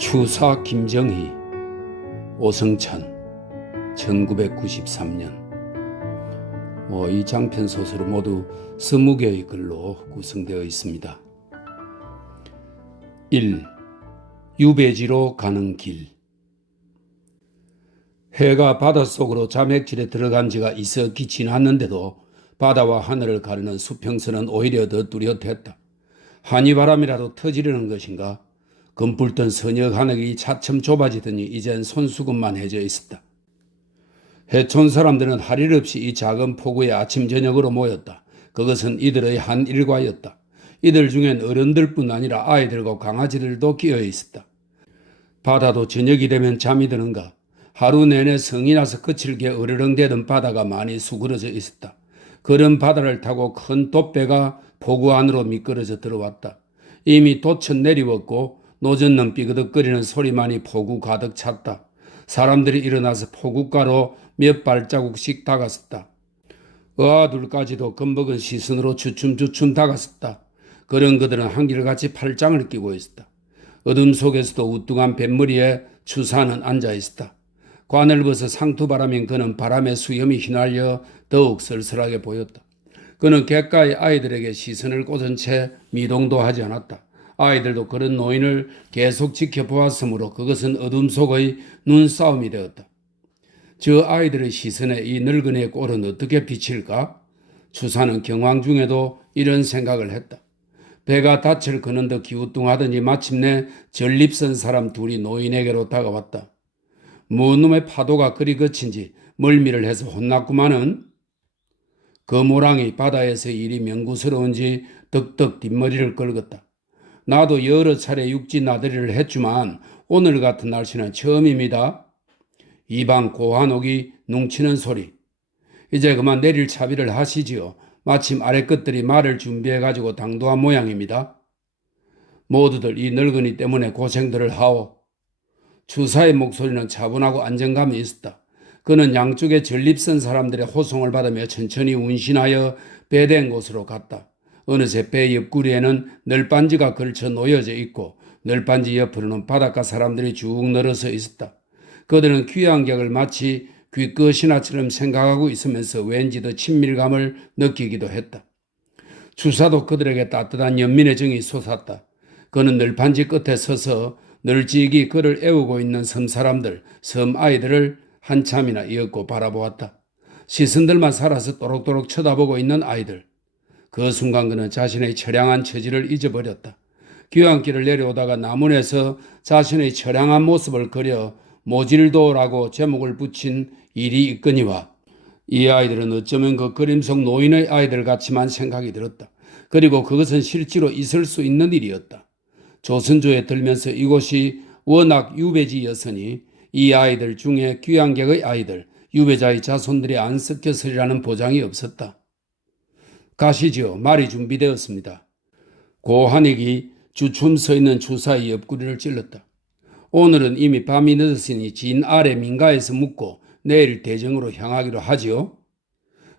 추사 김정희, 오성찬, 1993년. 이 장편 소설은 모두 20개의 글로 구성되어 있습니다. 1. 유배지로 가는 길. 해가 바닷속으로 자맥질에 들어간 지가 있었기 지났는데도 바다와 하늘을 가르는 수평선은 오히려 더 뚜렷했다. 한이바람이라도 터지려는 것인가? 검불던 선역 하늘이 차츰 좁아지더니 이젠 손수건만 해져 있었다. 해촌 사람들은 할 일 없이 이 작은 포구에 아침 저녁으로 모였다. 그것은 이들의 한 일과였다. 이들 중엔 어른들뿐 아니라 아이들과 강아지들도 끼어 있었다. 바다도 저녁이 되면 잠이 드는가? 하루 내내 성이 나서 거칠게 으르렁대던 바다가 많이 수그러져 있었다. 그런 바다를 타고 큰 돛배가 포구 안으로 미끄러져 들어왔다. 이미 돛은 내리웠고 노젓는 삐그덕거리는 소리만이 포구 가득 찼다. 사람들이 일어나서 포구가로 몇 발자국씩 다가섰다. 의아둘까지도 겁먹은 시선으로 주춤주춤 다가섰다. 그런 그들은 한결같이 팔짱을 끼고 있었다. 어둠 속에서도 우뚱한 뱃머리에 추사는 앉아 있었다. 관을 벗어 상투바람인 그는 바람에 수염이 휘날려 더욱 쓸쓸하게 보였다. 그는 객가의 아이들에게 시선을 꽂은 채 미동도 하지 않았다. 아이들도 그런 노인을 계속 지켜보았으므로 그것은 어둠 속의 눈싸움이 되었다. 저 아이들의 시선에 이 늙은이의 꼴은 어떻게 비칠까? 추사는 경황 중에도 이런 생각을 했다. 배가 닻을 그는 듯 기우뚱하더니 마침내 전립선 사람 둘이 노인에게로 다가왔다. 뭔 놈의 파도가 그리 거친지 멀미를 해서 혼났구마는. 그 모랑이 바다에서 일이 명구스러운지 덕덕 뒷머리를 긁었다. 나도 여러 차례 육지 나들이를 했지만 오늘 같은 날씨는 처음입니다. 이방 고한옥이 농치는 소리. 이제 그만 내릴 차비를 하시지요. 마침 아래 것들이 말을 준비해가지고 당도한 모양입니다. 모두들 이 늙은이 때문에 고생들을 하오. 추사의 목소리는 차분하고 안정감이 있었다. 그는 양쪽에 전립선 사람들의 호송을 받으며 천천히 운신하여 배된 곳으로 갔다. 어느새 배 옆구리에는 널빤지가 걸쳐 놓여져 있고 널빤지 옆으로는 바닷가 사람들이 쭉 늘어서 있었다. 그들은 귀한 객을 마치 귀끝이나처럼 생각하고 있으면서 왠지 더 친밀감을 느끼기도 했다. 추사도 그들에게 따뜻한 연민의 정이 솟았다. 그는 널판지 끝에 서서 널찍이 그를 애우고 있는 섬 사람들, 섬 아이들을 한참이나 이었고 바라보았다. 시선들만 살아서 또록또록 쳐다보고 있는 아이들. 그 순간 그는 자신의 처량한 처지를 잊어버렸다. 귀환길을 내려오다가 나문에서 자신의 처량한 모습을 그려 모질도라고 제목을 붙인 일이 있거니와 이 아이들은 어쩌면 그 그림 속 노인의 아이들 같지만 생각이 들었다. 그리고 그것은 실제로 있을 수 있는 일이었다. 조선조에 들면서 이곳이 워낙 유배지였으니 이 아이들 중에 귀환객의 아이들, 유배자의 자손들이 안 섞였으리라는 보장이 없었다. 가시지요. 말이 준비되었습니다. 고한익이 주춤 서 있는 추사의 옆구리를 찔렀다. 오늘은 이미 밤이 늦었으니 진 아래 민가에서 묵고 내일 대정으로 향하기로 하지요.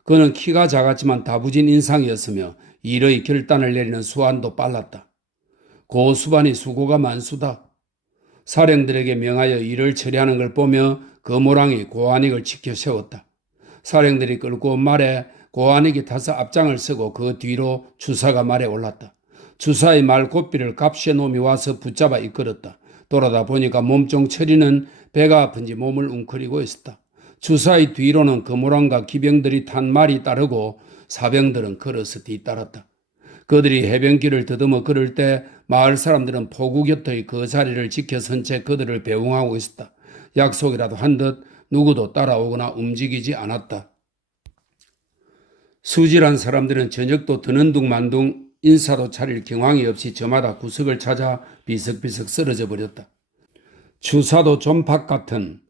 그는 키가 작았지만 다부진 인상이었으며 일의 결단을 내리는 수완도 빨랐다. 고수반이 수고가 많수다. 사령들에게 명하여 일을 처리하는 걸 보며 그 모랑이 고한익을 지켜 세웠다. 사령들이 끌고 온 말에 고한익이 타서 앞장을 서고 그 뒤로 추사가 말에 올랐다. 추사의 말 고삐를 갑시의 놈이 와서 붙잡아 이끌었다. 돌아다 보니까 몸종 처리는 배가 아픈지 몸을 웅크리고 있었다. 추사의 뒤로는 거모랑과 기병들이 탄 말이 따르고 사병들은 걸어서 뒤따랐다. 그들이 해변길을 더듬어 걸을 때 마을 사람들은 포구 곁의 그 자리를 지켜선 채 그들을 배웅하고 있었다. 약속이라도 한 듯 누구도 따라오거나 움직이지 않았다. 수질한 사람들은 저녁도 드는둥만둥 인사도 차릴 경황이 없이 저마다 구석을 찾아 비석비석 쓰러져 버렸다. 추사도 존박 같은,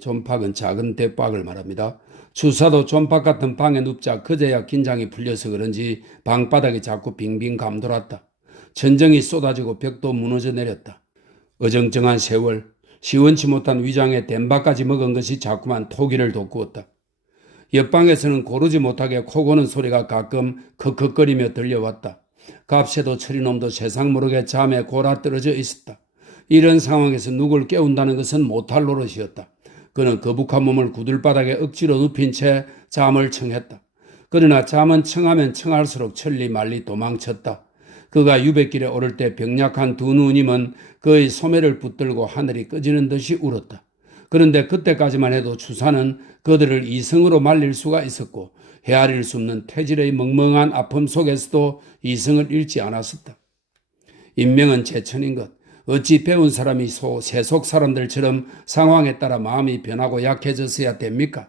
존박은 작은 대박을 말합니다. 추사도 존박 같은 방에 눕자 그제야 긴장이 풀려서 그런지 방바닥이 자꾸 빙빙 감돌았다. 천정이 쏟아지고 벽도 무너져 내렸다. 어정쩡한 세월, 시원치 못한 위장에 덴바까지 먹은 것이 자꾸만 토기를 돋구었다. 옆방에서는 고르지 못하게 코 고는 소리가 가끔 컥컥거리며 들려왔다. 갑새도 처리놈도 세상 모르게 잠에 골아 떨어져 있었다. 이런 상황에서 누굴 깨운다는 것은 못할 노릇이었다. 그는 거북한 몸을 구들바닥에 억지로 눕힌 채 잠을 청했다. 그러나 잠은 청하면 청할수록 천리 말리 도망쳤다. 그가 유백길에 오를 때 병약한 두 누님은 그의 소매를 붙들고 하늘이 꺼지는 듯이 울었다. 그런데 그때까지만 해도 추사는 그들을 이성으로 말릴 수가 있었고 헤아릴 수 없는 태질의 멍멍한 아픔 속에서도 이성을 잃지 않았었다. 인명은 제천인 것. 어찌 배운 사람이 세속 사람들처럼 상황에 따라 마음이 변하고 약해졌어야 됩니까?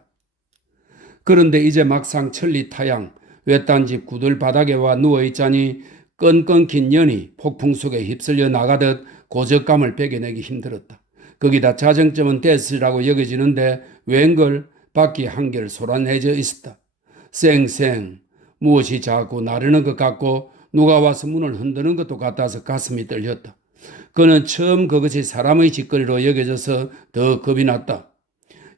그런데 이제 막상 천리 타양, 외딴 집 구들 바닥에 와 누워있자니 끈끈긴 연이 폭풍 속에 휩쓸려 나가듯 고적감을 배겨내기 힘들었다. 거기다 자정점은 됐으라고 여겨지는데 웬걸 밖이 한결 소란해져 있었다. 쌩쌩 무엇이 자꾸 나르는 것 같고 누가 와서 문을 흔드는 것도 같아서 가슴이 떨렸다. 그는 처음 그것이 사람의 짓거리로 여겨져서 더 겁이 났다.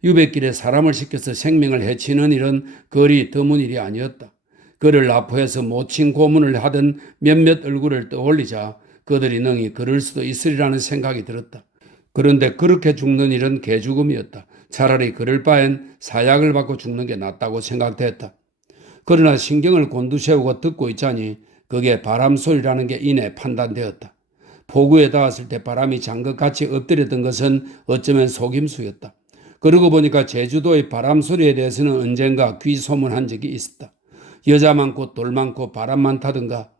유백길에 사람을 시켜서 생명을 해치는 일은 그리 드문 일이 아니었다. 그를 납포해서 모친 고문을 하던 몇몇 얼굴을 떠올리자 그들이 능히 그럴 수도 있으리라는 생각이 들었다. 그런데 그렇게 죽는 일은 개죽음이었다. 차라리 그럴 바엔 사약을 받고 죽는 게 낫다고 생각됐다. 그러나 신경을 곤두세우고 듣고 있자니 그게 바람 소리라는 게 이내 판단되었다. 포구에 닿았을 때 바람이 장것같이 엎드렸던 것은 어쩌면 속임수였다. 그러고 보니까 제주도의 바람 소리에 대해서는 언젠가 귀 소문한 적이 있었다. 여자 많고 돌 많고 바람 많다던가.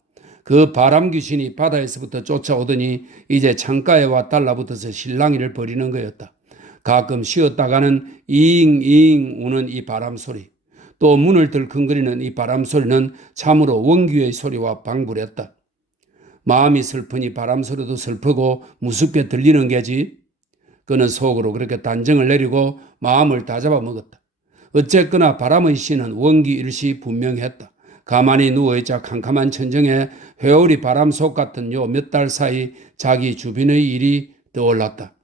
그 바람 귀신이 바다에서부터 쫓아오더니 이제 창가에 와 달라붙어서 실랑이를 벌이는 거였다. 가끔 쉬었다가는 이잉이잉 우는 이 바람 소리, 또 문을 들컹거리는 이 바람 소리는 참으로 원귀의 소리와 방불했다. 마음이 슬프니 바람 소리도 슬프고 무섭게 들리는 게지. 그는 속으로 그렇게 단정을 내리고 마음을 다잡아 먹었다. 어쨌거나 바람의 씨는 원기일시 분명했다. 가만히 누워있자 캄캄한 천정에 회오리 바람 속 같은 요 몇 달 사이 자기 주변의 일이 떠올랐다.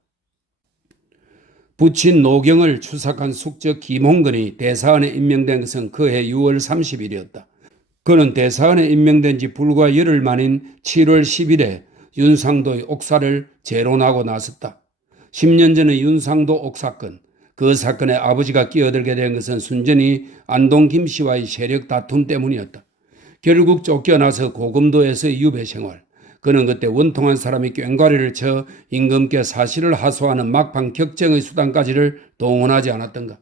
부친 노경을 추삭한 숙적 김홍근이 대사원에 임명된 것은 그해 6월 30일이었다. 그는 대사원에 임명된 지 불과 열흘 만인 7월 10일에 윤상도의 옥사를 재론하고 나섰다. 10년 전의 윤상도 옥사건, 그 사건에 아버지가 끼어들게 된 것은 순전히 안동 김씨와의 세력 다툼 때문이었다. 결국 쫓겨나서 고금도에서의 유배 생활, 그는 그때 원통한 사람이 꽹과리를 쳐 임금께 사실을 하소하는 막판 격정의 수단까지를 동원하지 않았던가.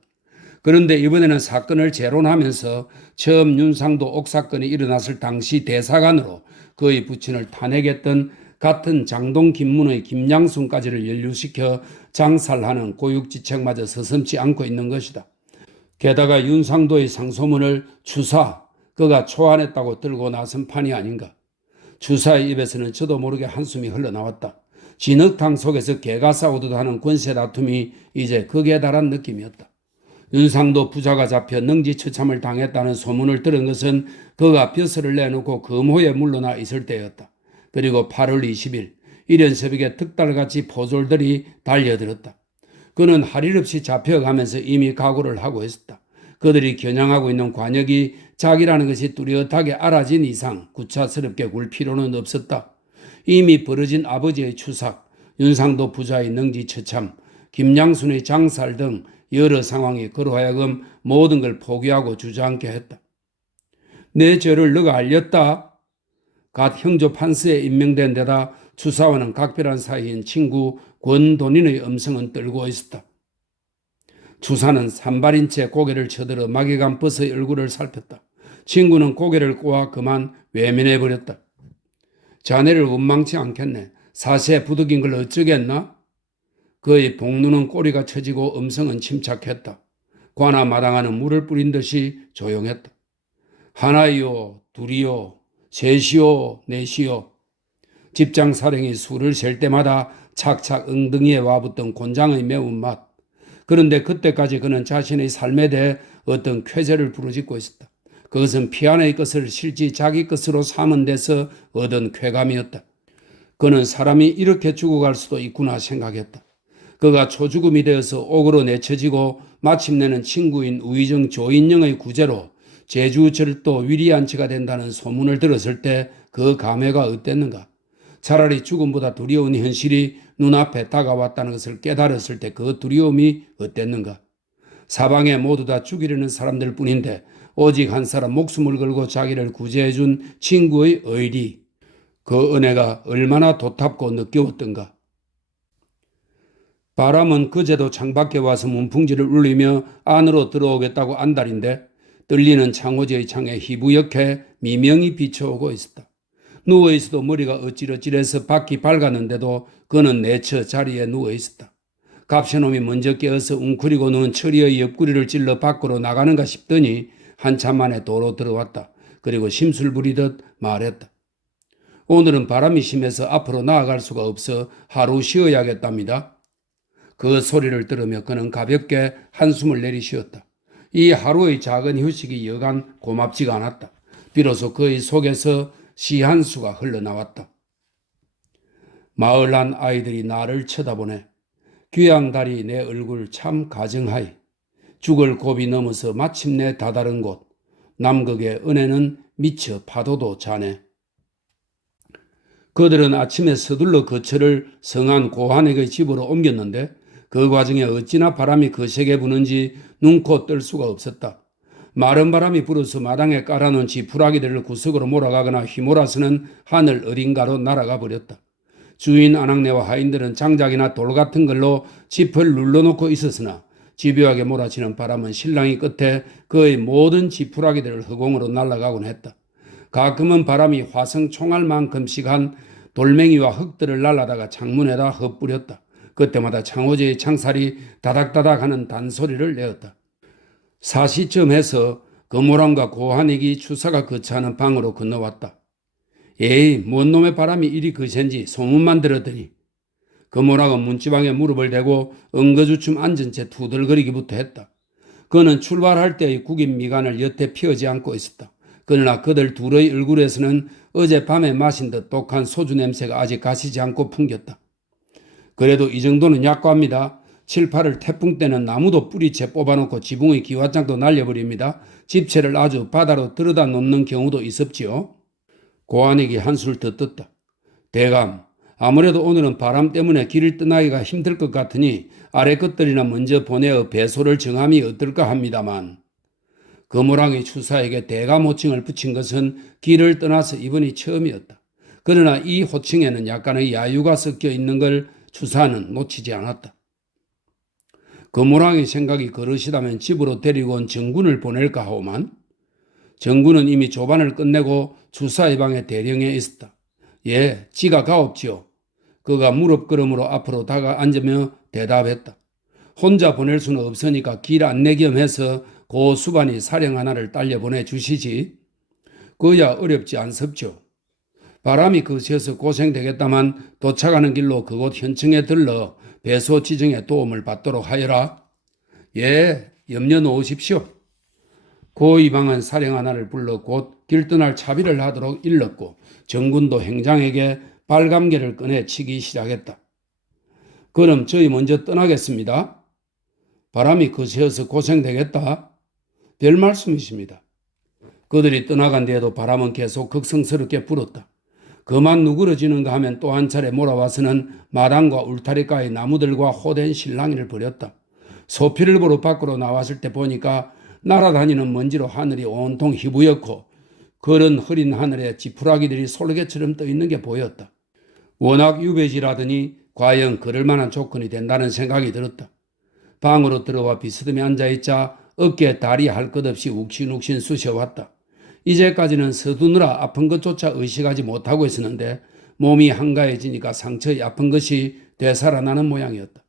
그런데 이번에는 사건을 재론하면서 처음 윤상도 옥사건이 일어났을 당시 대사관으로 그의 부친을 탄핵했던 같은 장동 김문의 김양순까지를 연루시켜 장살하는 고육지책마저 서슴지 않고 있는 것이다. 게다가 윤상도의 상소문을 추사, 그가 초안했다고 들고 나선 판이 아닌가. 추사의 입에서는 저도 모르게 한숨이 흘러나왔다. 진흙탕 속에서 개가 싸우듯 하는 권세 다툼이 이제 극에 달한 느낌이었다. 윤상도 부자가 잡혀 능지처참을 당했다는 소문을 들은 것은 그가 벼슬을 내놓고 금호에 물러나 있을 때였다. 그리고 8월 20일 이른 새벽에 득달같이 포졸들이 달려들었다. 그는 할 일 없이 잡혀가면서 이미 각오를 하고 있었다. 그들이 겨냥하고 있는 관역이 자기라는 것이 뚜렷하게 알아진 이상 구차스럽게 굴 필요는 없었다. 이미 벌어진 아버지의 추삭, 윤상도 부자의 능지처참, 김양순의 장살 등 여러 상황이 그로 하여금 모든 걸 포기하고 주저앉게 했다. 내 죄를 너가 알렸다. 갓 형조 판서에 임명된 데다 추사와는 각별한 사이인 친구 권돈인의 음성은 떨고 있었다. 추사는 산발인 채 고개를 쳐들어 막이간 버스의 얼굴을 살폈다. 친구는 고개를 꼬아 그만 외면해버렸다. 자네를 원망치 않겠네. 사세 부득인 걸 어쩌겠나? 그의 복눈은 꼬리가 처지고 음성은 침착했다. 관아 마당하는 물을 뿌린 듯이 조용했다. 하나이요, 둘이요, 셋이요, 넷이요. 집장 사령이 술을 셀 때마다 착착 엉덩이에 와붙던 곤장의 매운맛. 그런데 그때까지 그는 자신의 삶에 대해 어떤 쾌재를 부르짖고 있었다. 그것은 피아노의 것을 실지 자기 것으로 삼은 데서 얻은 쾌감이었다. 그는 사람이 이렇게 죽어갈 수도 있구나 생각했다. 그가 초죽음이 되어서 옥으로 내쳐지고 마침내는 친구인 우의정 조인영의 구제로 제주절도 위리안치가 된다는 소문을 들었을 때 그 감회가 어땠는가. 차라리 죽음보다 두려운 현실이 눈앞에 다가왔다는 것을 깨달았을 때 그 두려움이 어땠는가? 사방에 모두 다 죽이려는 사람들 뿐인데 오직 한 사람 목숨을 걸고 자기를 구제해준 친구의 의리, 그 은혜가 얼마나 도탑고 느껴웠던가. 바람은 그제도 창밖에 와서 문풍지를 울리며 안으로 들어오겠다고 안달인데 뚫리는 창호지의 창에 희부옇게 미명이 비춰오고 있었다. 누워있어도 머리가 어찌러찌해서 밖이 밝았는데도 그는 내처 자리에 누워있었다. 갑신놈이 먼저 깨어서 웅크리고 누운 처리의 옆구리를 찔러 밖으로 나가는가 싶더니 한참 만에 도로 들어왔다. 그리고 심술 부리듯 말했다. 오늘은 바람이 심해서 앞으로 나아갈 수가 없어 하루 쉬어야겠답니다. 그 소리를 들으며 그는 가볍게 한숨을 내리쉬었다. 이 하루의 작은 휴식이 여간 고맙지가 않았다. 비로소 그의 속에서 시 한 수가 흘러나왔다. 마을 안 아이들이 나를 쳐다보네. 귀양다리 내 얼굴 참 가정하이. 죽을 고비 넘어서 마침내 다다른 곳. 남극의 은혜는 미쳐 파도도 자네. 그들은 아침에 서둘러 거처를 성한 고한에게 집으로 옮겼는데 그 과정에 어찌나 바람이 거세게 부는지 눈코 뜰 수가 없었다. 마른 바람이 불어서 마당에 깔아놓은 지푸라기들을 구석으로 몰아가거나 휘몰아서는 하늘 어딘가로 날아가 버렸다. 주인 아낙네와 하인들은 장작이나 돌 같은 걸로 짚을 눌러놓고 있었으나 집요하게 몰아치는 바람은 실랑이 끝에 그의 모든 지푸라기들을 허공으로 날아가곤 했다. 가끔은 바람이 화성 총알만큼씩 한 돌멩이와 흙들을 날라다가 창문에다 흩뿌렸다. 그때마다 창호지의 창살이 다닥다닥 하는 단소리를 내었다. 사시쯤 해서 금오랑과 고한익이 추사가 거처하는 방으로 건너왔다. 에이, 뭔 놈의 바람이 이리 거센지 소문만 들었더니. 금오랑은 문지방에 무릎을 대고 엉거주춤 앉은 채 투덜거리기부터 했다. 그는 출발할 때의 구긴 미간을 여태 피하지 않고 있었다. 그러나 그들 둘의 얼굴에서는 어젯밤에 마신 듯 독한 소주 냄새가 아직 가시지 않고 풍겼다. 그래도 이 정도는 약과합니다. 7, 8월 태풍 때는 나무도 뿌리채 뽑아놓고 지붕의 기와장도 날려버립니다. 집채를 아주 바다로 들여다 놓는 경우도 있었지요. 고한익이 한술 더 떴다. 대감, 아무래도 오늘은 바람 때문에 길을 떠나기가 힘들 것 같으니 아래 것들이나 먼저 보내어 배소를 정함이 어떨까 합니다만. 금오랑이 추사에게 대감 호칭을 붙인 것은 길을 떠나서 이번이 처음이었다. 그러나 이 호칭에는 약간의 야유가 섞여 있는 걸 추사는 놓치지 않았다. 금오랑의 생각이 그러시다면 집으로 데리고 온 정군을 보낼까 하오만 정군은 이미 조반을 끝내고 추사의 방에 대령에 있었다. 예, 지가 가옵지요. 그가 무릎걸음으로 앞으로 다가 앉으며 대답했다. 혼자 보낼 수는 없으니까 길 안내 겸 해서 고 수반이 사령 하나를 딸려 보내주시지. 그야 어렵지 않습죠. 바람이 거세서 고생되겠다만 도착하는 길로 그곳 현청에 들러 배소 지정에 도움을 받도록 하여라. 예, 염려 놓으십시오. 고 이방은 사령 하나를 불러 곧 길떠날 차비를 하도록 일렀고 정군도 행장에게 발감계를 꺼내 치기 시작했다. 그럼 저희 먼저 떠나겠습니다. 바람이 거세어서 고생되겠다. 별 말씀이십니다. 그들이 떠나간 뒤에도 바람은 계속 극성스럽게 불었다. 그만 누그러지는가 하면 또 한 차례 몰아와서는 마당과 울타리가의 나무들과 호된 실랑이를 벌였다. 소피를 보러 밖으로 나왔을 때 보니까 날아다니는 먼지로 하늘이 온통 희부였고 그런 흐린 하늘에 지푸라기들이 솔개처럼 떠있는 게 보였다. 워낙 유배지라더니 과연 그럴 만한 조건이 된다는 생각이 들었다. 방으로 들어와 비스듬히 앉아있자 어깨에 다리 할 것 없이 욱신욱신 쑤셔왔다. 이제까지는 서두느라 아픈 것조차 의식하지 못하고 있었는데 몸이 한가해지니까 상처의 아픈 것이 되살아나는 모양이었다.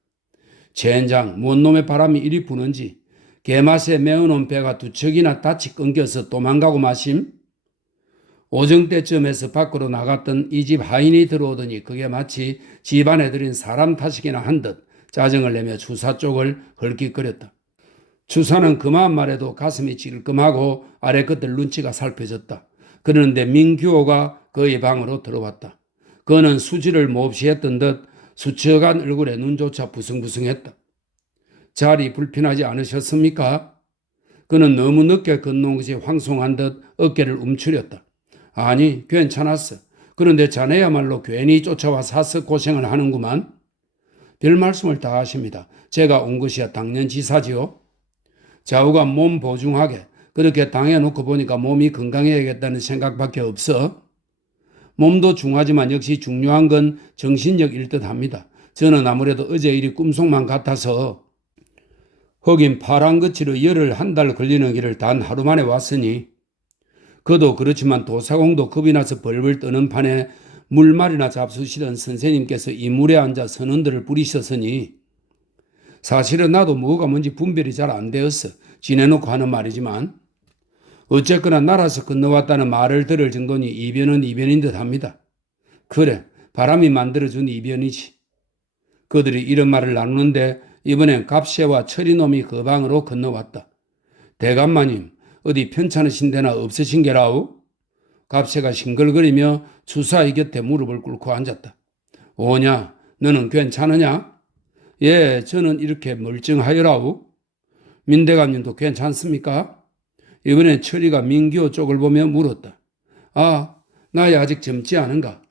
젠장, 뭔 놈의 바람이 이리 부는지 개맛에 메어놓은 배가 두 척이나 다치 끊겨서 도망가고 마심? 오정 때쯤에서 밖으로 나갔던 이 집 하인이 들어오더니 그게 마치 집안에 들인 사람 탓이기나 한 듯 짜증을 내며 추사 쪽을 헐깃거렸다. 추사는 그만 말해도 가슴이 찔끔하고 아래 것들 눈치가 살펴졌다. 그러는데 민규호가 그의 방으로 들어왔다. 그는 수지를 몹시 했던 듯 수척한 얼굴에 눈조차 부승부승했다. 자리 불편하지 않으셨습니까? 그는 너무 늦게 건너온 것이 황송한 듯 어깨를 움츠렸다. 아니, 괜찮았어. 그런데 자네야말로 괜히 쫓아와 사서 고생을 하는구만. 별 말씀을 다 하십니다. 제가 온 것이야 당연지사지요. 좌우가 몸 보중하게 그렇게 당해놓고 보니까 몸이 건강해야겠다는 생각밖에 없어. 몸도 중하지만 역시 중요한 건 정신력 일듯 합니다. 저는 아무래도 어제 일이 꿈속만 같아서 허긴 파란 거치로 열흘 한 달 걸리는 길을 단 하루 만에 왔으니 그도 그렇지만 도사공도 겁이 나서 벌벌 떠는 판에 물말이나 잡수시던 선생님께서 이 물에 앉아 선언들을 부리셨으니 사실은 나도 뭐가 뭔지 분별이 잘 안 되었어. 지내놓고 하는 말이지만 어쨌거나 날아서 건너왔다는 말을 들을 정도니 이변은 이변인 듯 합니다. 그래, 바람이 만들어준 이변이지. 그들이 이런 말을 나누는데 이번엔 갑새와 철이놈이 그 방으로 건너왔다. 대감마님, 어디 편찮으신 데나 없으신 게라우? 갑새가 싱글거리며 주사의 곁에 무릎을 꿇고 앉았다. 오냐, 너는 괜찮으냐? 예, 저는 이렇게 멀쩡하여라우. 민대감님도 괜찮습니까? 이번엔 철이가 민기호 쪽을 보며 물었다. 아, 나야 아직 젊지 않은가?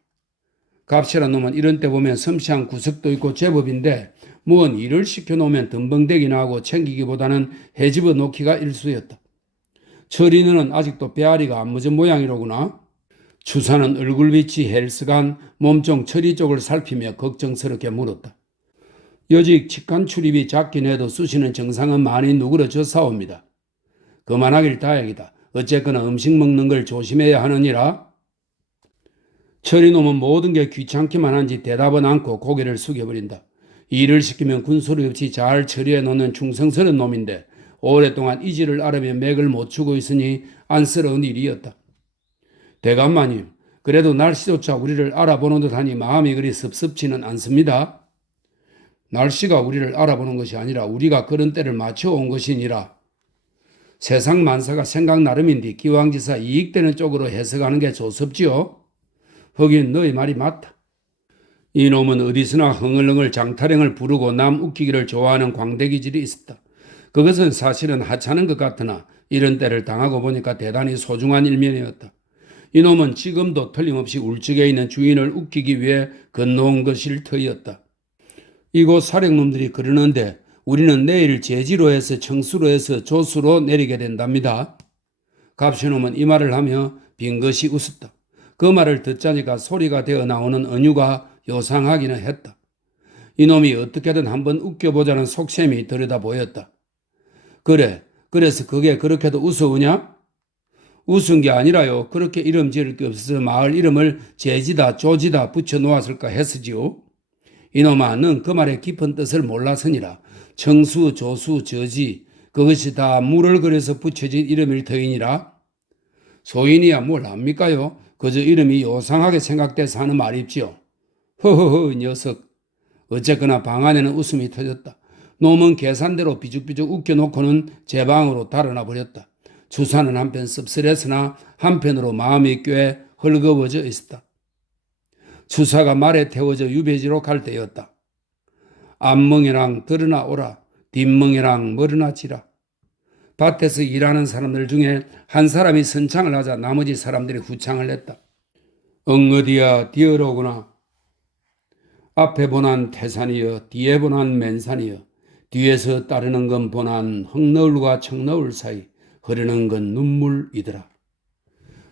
갑새란 놈은 이런 때 보면 섬시한 구석도 있고 제법인데 뭔 일을 시켜놓으면 덤벙대기나 하고 챙기기보다는 해집어 놓기가 일수였다. 철이는 아직도 배앓이가 안 멎은 모양이로구나. 주사는 얼굴빛이 헬스간 몸종 철이 쪽을 살피며 걱정스럽게 물었다. 여직 직간 출입이 작긴 해도 수시는 정상은 많이 누그러져 사옵니다. 그만하길 다행이다. 어쨌거나 음식 먹는 걸 조심해야 하느니라. 철이놈은 모든 게 귀찮기만 한지 대답은 않고 고개를 숙여버린다. 일을 시키면 군소리 없이 잘 처리해 놓는 충성스러운 놈인데 오랫동안 이지를 앓으며 맥을 못 추고 있으니 안쓰러운 일이었다. 대감마님, 그래도 날씨조차 우리를 알아보는 듯하니 마음이 그리 섭섭지는 않습니다. 날씨가 우리를 알아보는 것이 아니라 우리가 그런 때를 맞춰온 것이니라. 세상 만사가 생각 나름인데 기왕지사 이익되는 쪽으로 해석하는 게 좋습지요. 하긴 너희 말이 맞다. 이놈은 어디서나 흥얼흥얼 장타령을 부르고 남 웃기기를 좋아하는 광대기질이 있었다. 그것은 사실은 하찮은 것 같으나 이런 때를 당하고 보니까 대단히 소중한 일면이었다. 이놈은 지금도 틀림없이 울적에 있는 주인을 웃기기 위해 건너온 것일 터이었다. 이곳 사령놈들이 그러는데 우리는 내일 제지로 해서 청수로 해서 조수로 내리게 된답니다. 갑새놈은 이 말을 하며 빙긋이 웃었다. 그 말을 듣자니까 소리가 되어 나오는 은유가 요상하기는 했다. 이놈이 어떻게든 한번 웃겨보자는 속셈이 들여다 보였다. 그래, 그래서 그게 그렇게도 웃어오냐? 웃은 게 아니라요. 그렇게 이름 지을 게 없어서 마을 이름을 제지다 조지다 붙여놓았을까 했으지요. 이놈아, 넌 그 말의 깊은 뜻을 몰랐으니라. 청수, 조수, 저지 그것이 다 물을 그려서 붙여진 이름일 터이니라. 소인이야 뭘 압니까요? 그저 이름이 요상하게 생각돼서 하는 말입지요. 허허허 녀석. 어쨌거나 방 안에는 웃음이 터졌다. 놈은 계산대로 비죽비죽 웃겨놓고는 제 방으로 달아나 버렸다. 주사는 한편 씁쓸했으나 한편으로 마음이 꽤 헐거워져 있었다. 주사가 말에 태워져 유배지로 갈 때였다. 앞멍이랑 들으나 오라, 뒷멍이랑 멀으나 지라. 밭에서 일하는 사람들 중에 한 사람이 선창을 하자 나머지 사람들이 후창을 했다. 엉어디야 디어로구나. 앞에 보난 태산이여 뒤에 보난 맨산이여 뒤에서 따르는 건 보난 흙너울과 청너울 사이 흐르는 건 눈물이더라.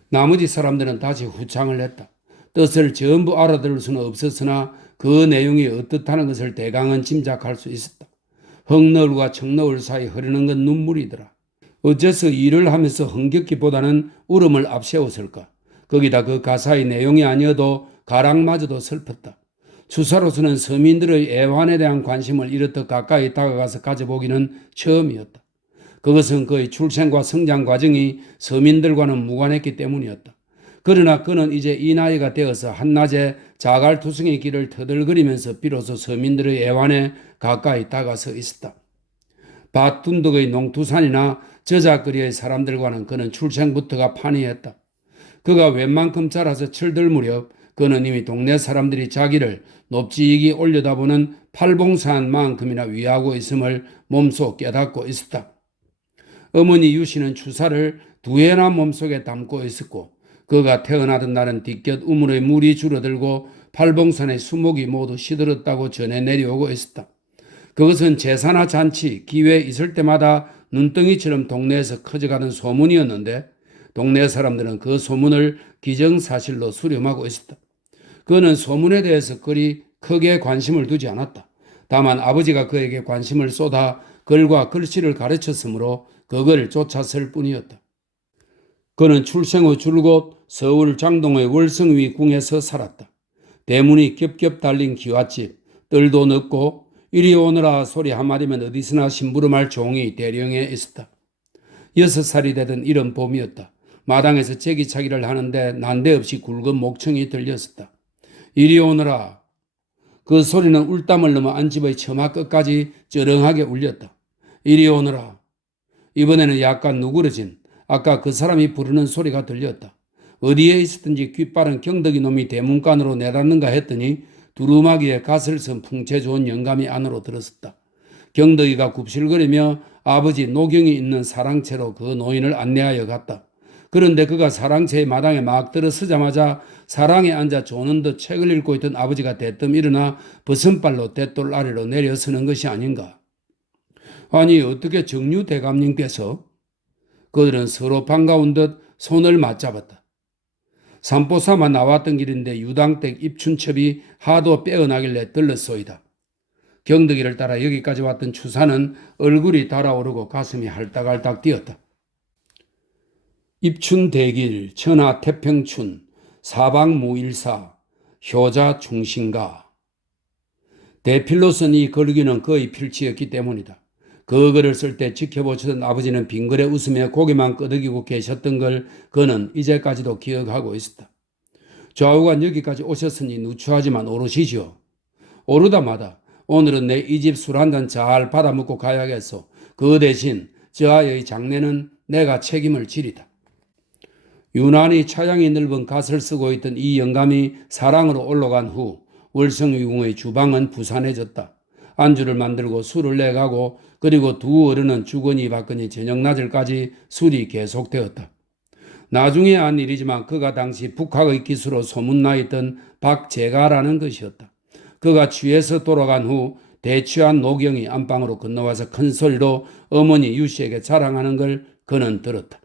나머지 사람들은 다시 후창을 했다. 뜻을 전부 알아들을 수는 없었으나 그 내용이 어떻다는 것을 대강은 짐작할 수 있었다. 흙너울과 청너울 사이 흐르는 건 눈물이더라. 어째서 일을 하면서 흥겹기보다는 울음을 앞세웠을까? 거기다 그 가사의 내용이 아니어도 가락마저도 슬펐다. 주사로서는 서민들의 애환에 대한 관심을 이렇듯 가까이 다가가서 가져보기는 처음이었다. 그것은 그의 출생과 성장 과정이 서민들과는 무관했기 때문이었다. 그러나 그는 이제 이 나이가 되어서 한낮에 자갈투성의 길을 터들거리면서 비로소 서민들의 애환에 가까이 다가서 있었다. 밭둔덕의 농투산이나 저작거리의 사람들과는 그는 출생부터가 판이했다. 그가 웬만큼 자라서 철들 무렵 그는 이미 동네 사람들이 자기를 높지익이 올려다보는 팔봉산만큼이나 위하고 있음을 몸소 깨닫고 있었다. 어머니 유씨는 추사를 두 해나 몸속에 담고 있었고 그가 태어나던 날은 뒷곁 우물의 물이 줄어들고 팔봉산의 수목이 모두 시들었다고 전해 내려오고 있었다. 그것은 제사나 잔치, 기회 있을 때마다 눈덩이처럼 동네에서 커져가는 소문이었는데 동네 사람들은 그 소문을 기정사실로 수렴하고 있었다. 그는 소문에 대해서 그리 크게 관심을 두지 않았다. 다만 아버지가 그에게 관심을 쏟아 글과 글씨를 가르쳤으므로 그걸 쫓았을 뿐이었다. 그는 출생 후 줄곧 서울 장동의 월성위 궁에서 살았다. 대문이 겹겹 달린 기와집, 뜰도 넓고 이리 오너라 소리 한마디면 어디서나 심부름할 종이 대령에 있었다. 6살이 되던 이른 봄이었다. 마당에서 제기차기를 하는데 난데없이 굵은 목청이 들렸었다. 이리 오너라. 그 소리는 울담을 넘어 안집의 처마 끝까지 쩌렁하게 울렸다. 이리 오너라. 이번에는 약간 누그러진 아까 그 사람이 부르는 소리가 들렸다. 어디에 있었든지 귓바른 경덕이 놈이 대문간으로 내놨는가 했더니 두루마기에 갓을 쓴 풍채 좋은 영감이 안으로 들었었다. 경덕이가 굽실거리며 아버지 노경이 있는 사랑채로 그 노인을 안내하여 갔다. 그런데 그가 사랑채의 마당에 막 들어서자마자 사랑에 앉아 조는 듯 책을 읽고 있던 아버지가 대뜸 일어나 벗은발로 대돌 아래로 내려서는 것이 아닌가. 아니 어떻게 정유 대감님께서? 그들은 서로 반가운 듯 손을 맞잡았다. 산보 삼아 나왔던 길인데 유당댁 입춘첩이 하도 빼어나길래 들렀소이다. 경덕이를 따라 여기까지 왔던 추사는 얼굴이 달아오르고 가슴이 할딱할딱 뛰었다. 입춘대길, 천하태평춘, 사방무일사, 효자충신가. 대필로 쓴 이 글귀는 거의 필치였기 때문이다. 그 글을 쓸 때 지켜보시던 아버지는 빙그레 웃으며 고개만 끄덕이고 계셨던 걸 그는 이제까지도 기억하고 있었다. 좌우간 여기까지 오셨으니 누추하지만 오르시지요. 오르다마다 오늘은 내 이 집 술 한 잔 잘 받아먹고 가야겠소. 그 대신 저 아이의 장례는 내가 책임을 지리다. 유난히 차양이 넓은 갓을 쓰고 있던 이 영감이 사랑으로 올라간 후 월성위궁의 주방은 부산해졌다. 안주를 만들고 술을 내가고 그리고 두 어른은 주거니 받거니 저녁 낮을까지 술이 계속되었다. 나중에 한 일이지만 그가 당시 북학의 기수로 소문나 있던 박재가라는 것이었다. 그가 취해서 돌아간 후 대취한 노경이 안방으로 건너와서 큰 소리로 어머니 유씨에게 자랑하는 걸 그는 들었다.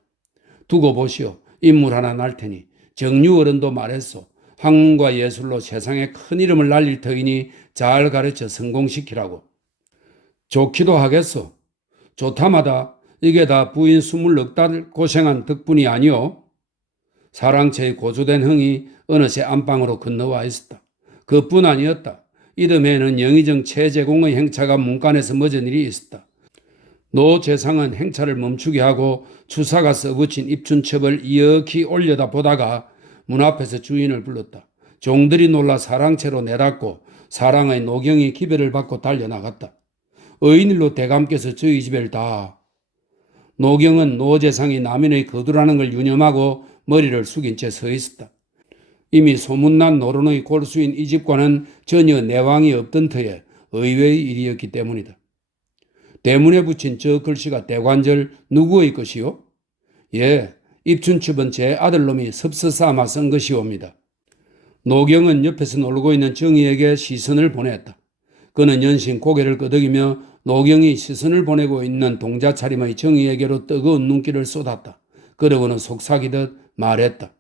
두고 보시오. 인물 하나 날 테니 정유 어른도 말했소. 학문과 예술로 세상에 큰 이름을 날릴 터이니 잘 가르쳐 성공시키라고. 좋기도 하겠소. 좋다마다 이게 다 부인 26달 고생한 덕분이 아니오. 사랑채의 고조된 흥이 어느새 안방으로 건너와 있었다. 그뿐 아니었다. 이듬해에는 영의정 최재공의 행차가 문간에서 멎은 일이 있었다. 노 재상은 행차를 멈추게 하고 추사가 써붙인 입춘첩을 이역히 올려다 보다가 문 앞에서 주인을 불렀다. 종들이 놀라 사랑채로 내닫고 사랑의 노경이 기별을 받고 달려나갔다. 어인일로 대감께서 저희 집을 다. 노경은 노재상이 남인의 거두라는 걸 유념하고 머리를 숙인 채 서 있었다. 이미 소문난 노론의 골수인 이 집과는 전혀 내왕이 없던 터에 의외의 일이었기 때문이다. 대문에 붙인 저 글씨가 대관절 누구의 것이요? 예, 입춘첩은 제 아들놈이 섭서삼아 쓴 것이옵니다. 노경은 옆에서 놀고 있는 정희에게 시선을 보냈다. 그는 연신 고개를 끄덕이며 노경이 시선을 보내고 있는 동자차림의 정희에게로 뜨거운 눈길을 쏟았다. 그러고는 속삭이듯 말했다.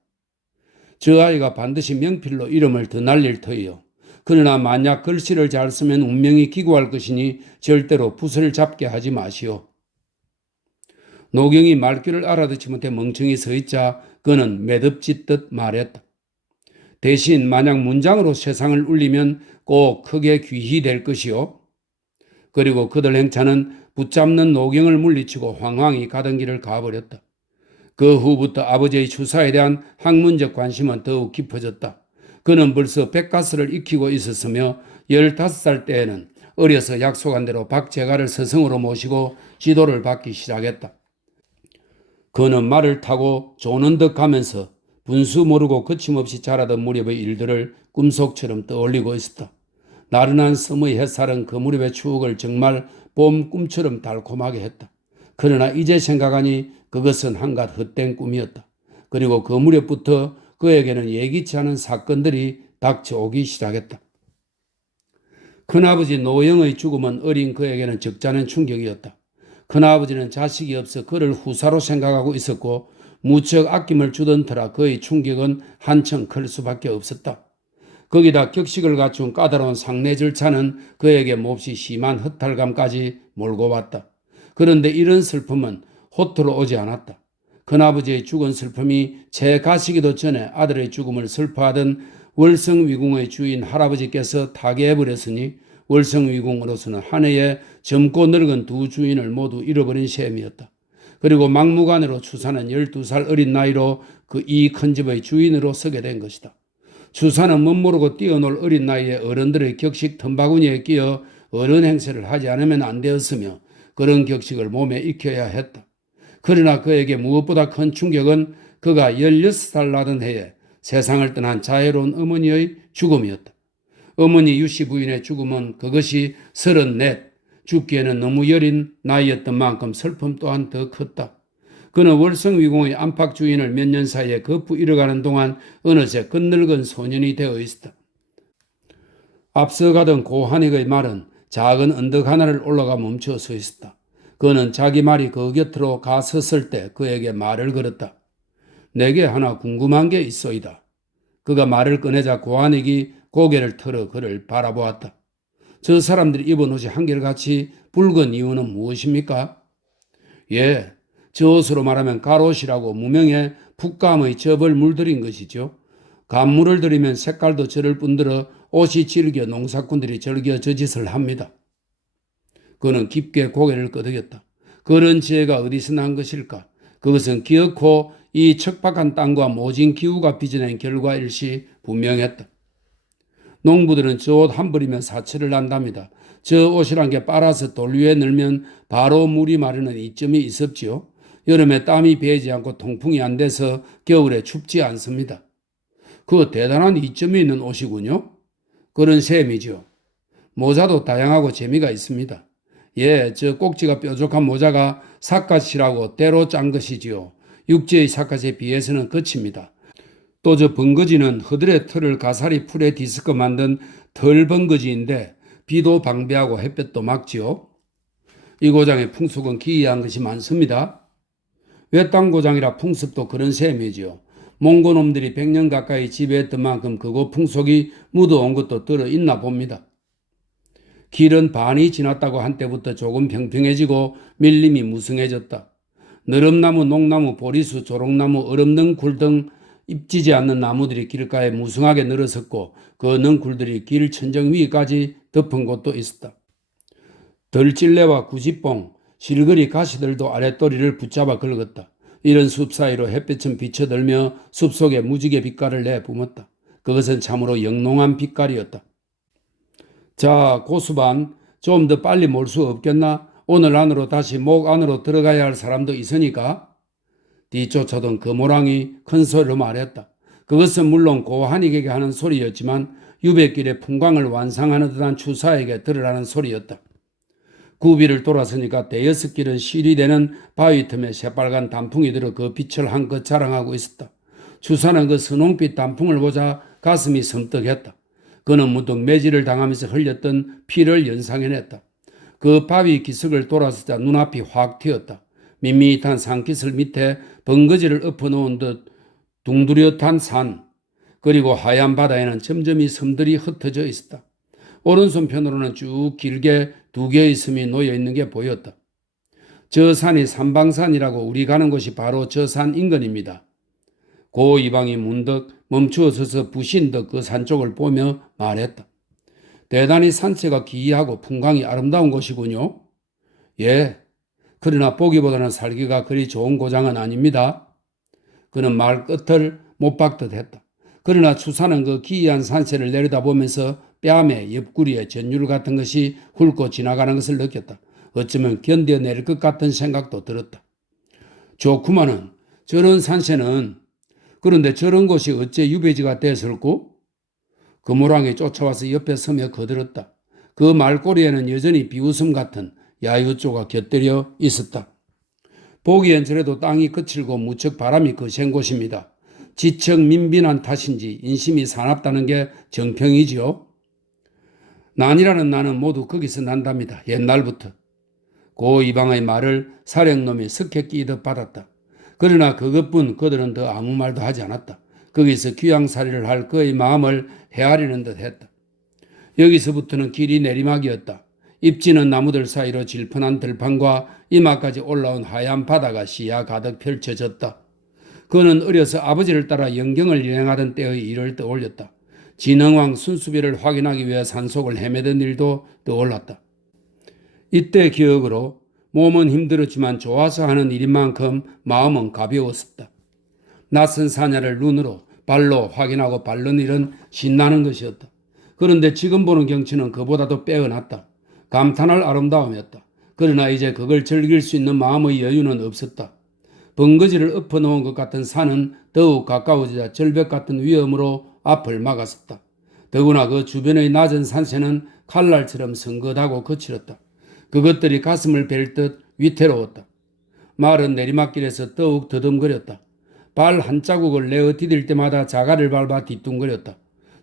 저 아이가 반드시 명필로 이름을 더 날릴 터이요. 그러나 만약 글씨를 잘 쓰면 운명이 기구할 것이니 절대로 붓을 잡게 하지 마시오. 노경이 말귀를 알아듣지 못해 멍청이 서 있자 그는 매듭짓듯 말했다. 대신 만약 문장으로 세상을 울리면 꼭 크게 귀히 될 것이요. 그리고 그들 행차는 붙잡는 노경을 물리치고 황황히 가던 길을 가버렸다. 그 후부터 아버지의 추사에 대한 학문적 관심은 더욱 깊어졌다. 그는 벌써 백가스를 익히고 있었으며 15살 때에는 어려서 약속한 대로 박재가를 스승으로 모시고 지도를 받기 시작했다. 그는 말을 타고 조는 듯 가면서 분수 모르고 거침없이 자라던 무렵의 일들을 꿈속처럼 떠올리고 있었다. 나른한 섬의 햇살은 그 무렵의 추억을 정말 봄 꿈처럼 달콤하게 했다. 그러나 이제 생각하니 그것은 한갓 헛된 꿈이었다. 그리고 그 무렵부터 그에게는 예기치 않은 사건들이 닥쳐오기 시작했다. 큰아버지 노영의 죽음은 어린 그에게는 적잖은 충격이었다. 큰아버지는 자식이 없어 그를 후사로 생각하고 있었고 무척 아낌을 주던 터라 그의 충격은 한층 클 수밖에 없었다. 거기다 격식을 갖춘 까다로운 상례 절차는 그에게 몹시 심한 허탈감까지 몰고 왔다. 그런데 이런 슬픔은 호토로 오지 않았다. 큰아버지의 죽은 슬픔이 채 가시기도 전에 아들의 죽음을 슬퍼하던 월성위궁의 주인 할아버지께서 타개해버렸으니 월성위궁으로서는 한 해에 젊고 늙은 두 주인을 모두 잃어버린 셈이었다. 그리고 막무가내로 추사는 12살 어린 나이로 그 이 큰 집의 주인으로 서게 된 것이다. 추사는 멋모르고 뛰어놀 어린 나이에 어른들의 격식 틈바구니에 끼어 어른 행세를 하지 않으면 안 되었으며 그런 격식을 몸에 익혀야 했다. 그러나 그에게 무엇보다 큰 충격은 그가 16살 나던 해에 세상을 떠난 자애로운 어머니의 죽음이었다. 어머니 유씨 부인의 죽음은 그것이 34, 죽기에는 너무 여린 나이였던 만큼 슬픔 또한 더 컸다. 그는 월성위궁의 안팎 주인을 몇 년 사이에 거푸 잃어가는 동안 어느새 끝늙은 소년이 되어 있었다. 앞서가던 고한익의 말은 작은 언덕 하나를 올라가 멈춰 서 있었다. 그는 자기 말이 그 곁으로 가 섰을 때 그에게 말을 걸었다. 내게 하나 궁금한 게 있어이다. 그가 말을 꺼내자 고한익이 고개를 틀어 그를 바라보았다. 저 사람들이 입은 옷이 한결같이 붉은 이유는 무엇입니까? 예, 저 옷으로 말하면 가롯이라고 무명의 풋감의 접을 물들인 것이죠. 감물을 들이면 색깔도 저럴 뿐더러 옷이 질겨 농사꾼들이 즐겨 저 짓을 합니다. 그는 깊게 고개를 끄덕였다. 그런 지혜가 어디서 난 것일까? 그것은 기어코 이 척박한 땅과 모진 기후가 빚어낸 결과일시 분명했다. 농부들은 저 옷 한 벌이면 사치를 난답니다. 저 옷이란 게 빨아서 돌 위에 넣으면 바로 물이 마르는 이점이 있었지요. 여름에 땀이 배지 않고 통풍이 안 돼서 겨울에 춥지 않습니다. 그 대단한 이점이 있는 옷이군요. 그런 셈이죠. 모자도 다양하고 재미가 있습니다. 예, 저 꼭지가 뾰족한 모자가 삿갓이라고 때로 짠 것이지요. 육지의 삿갓에 비해서는 끝입니다. 또 저 번거지는 허들의 털을 가사리 풀에 뒤섞어 만든 털 번거지인데 비도 방비하고 햇볕도 막지요. 이 고장의 풍속은 기이한 것이 많습니다. 외딴 고장이라 풍습도 그런 셈이지요. 몽고놈들이 100년 가까이 지배했던 만큼 그곳 풍속이 묻어온 것도 들어있나 봅니다. 길은 반이 지났다고 한때부터 조금 평평해지고 밀림이 무성해졌다. 너름나무, 녹나무, 보리수, 조롱나무, 얼음등, 굴등 잎지지 않는 나무들이 길가에 무성하게 늘어섰고 그 넝굴들이 길 천정 위까지 덮은 곳도 있었다. 덜찔레와 구지뽕, 실거리 가시들도 아랫도리를 붙잡아 긁었다. 이런 숲 사이로 햇볕은 비쳐들며 숲속에 무지개 빛깔을 내뿜었다. 그것은 참으로 영롱한 빛깔이었다. 자, 고수반, 좀 더 빨리 몰 수 없겠나? 오늘 안으로 다시 목 안으로 들어가야 할 사람도 있으니까. 뒤쫓아던 그 모랑이 큰 소리로 말했다. 그것은 물론 고한익에게 하는 소리였지만 유배길의 풍광을 완상하는 듯한 추사에게 들으라는 소리였다. 구비를 돌아서니까 대여섯 길은 실이 되는 바위 틈에 새빨간 단풍이 들어 그 빛을 한껏 자랑하고 있었다. 추사는 그 선홍빛 단풍을 보자 가슴이 섬뜩했다. 그는 문득 매질을 당하면서 흘렸던 피를 연상해냈다. 그 바위 기슭을 돌아서자 눈앞이 확 트였다. 밋밋한 산기슭 밑에 번거지를 엎어놓은 듯 둥두렷한 산, 그리고 하얀 바다에는 점점이 섬들이 흩어져 있었다. 오른손편으로는 쭉 길게 두 개의 섬이 놓여있는 게 보였다. 저 산이 삼방산이라고 우리 가는 곳이 바로 저 산 인근입니다. 고 이방이 문득 멈추어 서서 부신 듯 그 산 쪽을 보며 말했다. 대단히 산세가 기이하고 풍광이 아름다운 곳이군요. 예, 그러나 보기보다는 살기가 그리 좋은 고장은 아닙니다. 그는 말 끝을 못 박듯 했다. 그러나 추사는 그 기이한 산세를 내려다보면서 뺨에 옆구리에 전율 같은 것이 훑고 지나가는 것을 느꼈다. 어쩌면 견뎌낼 것 같은 생각도 들었다. 좋구만은 저런 산세는 그런데 저런 곳이 어째 유배지가 됐을꼬? 그 모랑이 쫓아와서 옆에 서며 거들었다. 그 말꼬리에는 여전히 비웃음 같은 야유조가 곁들여 있었다. 보기엔 저래도 땅이 거칠고 무척 바람이 거센 곳입니다. 지척 민빈한 탓인지 인심이 사납다는 게 정평이지요. 난이라는 나는 모두 거기서 난답니다. 옛날부터. 고 이방의 말을 사령놈이 석해 끼듯 받았다. 그러나 그것뿐 그들은 더 아무 말도 하지 않았다. 거기서 귀양살이를 할 그의 마음을 헤아리는 듯 했다. 여기서부터는 길이 내리막이었다. 잎지는 나무들 사이로 질펀한 들판과 이마까지 올라온 하얀 바다가 시야 가득 펼쳐졌다. 그는 어려서 아버지를 따라 영경을 여행하던 때의 일을 떠올렸다. 진흥왕 순수비를 확인하기 위해 산속을 헤매던 일도 떠올랐다. 이때 기억으로 몸은 힘들었지만 좋아서 하는 일인 만큼 마음은 가벼웠었다. 낯선 사냐를 눈으로 발로 확인하고 밟는 일은 신나는 것이었다. 그런데 지금 보는 경치는 그보다도 빼어났다. 감탄할 아름다움이었다. 그러나 이제 그걸 즐길 수 있는 마음의 여유는 없었다. 번거지를 엎어놓은 것 같은 산은 더욱 가까워지자 절벽 같은 위험으로 앞을 막았었다. 더구나 그 주변의 낮은 산세는 칼날처럼 성긋하고 거칠었다. 그것들이 가슴을 벨 듯 위태로웠다. 말은 내리막길에서 더욱 더듬거렸다. 발 한 자국을 내어 디딜 때마다 자갈을 밟아 뒤뚱거렸다.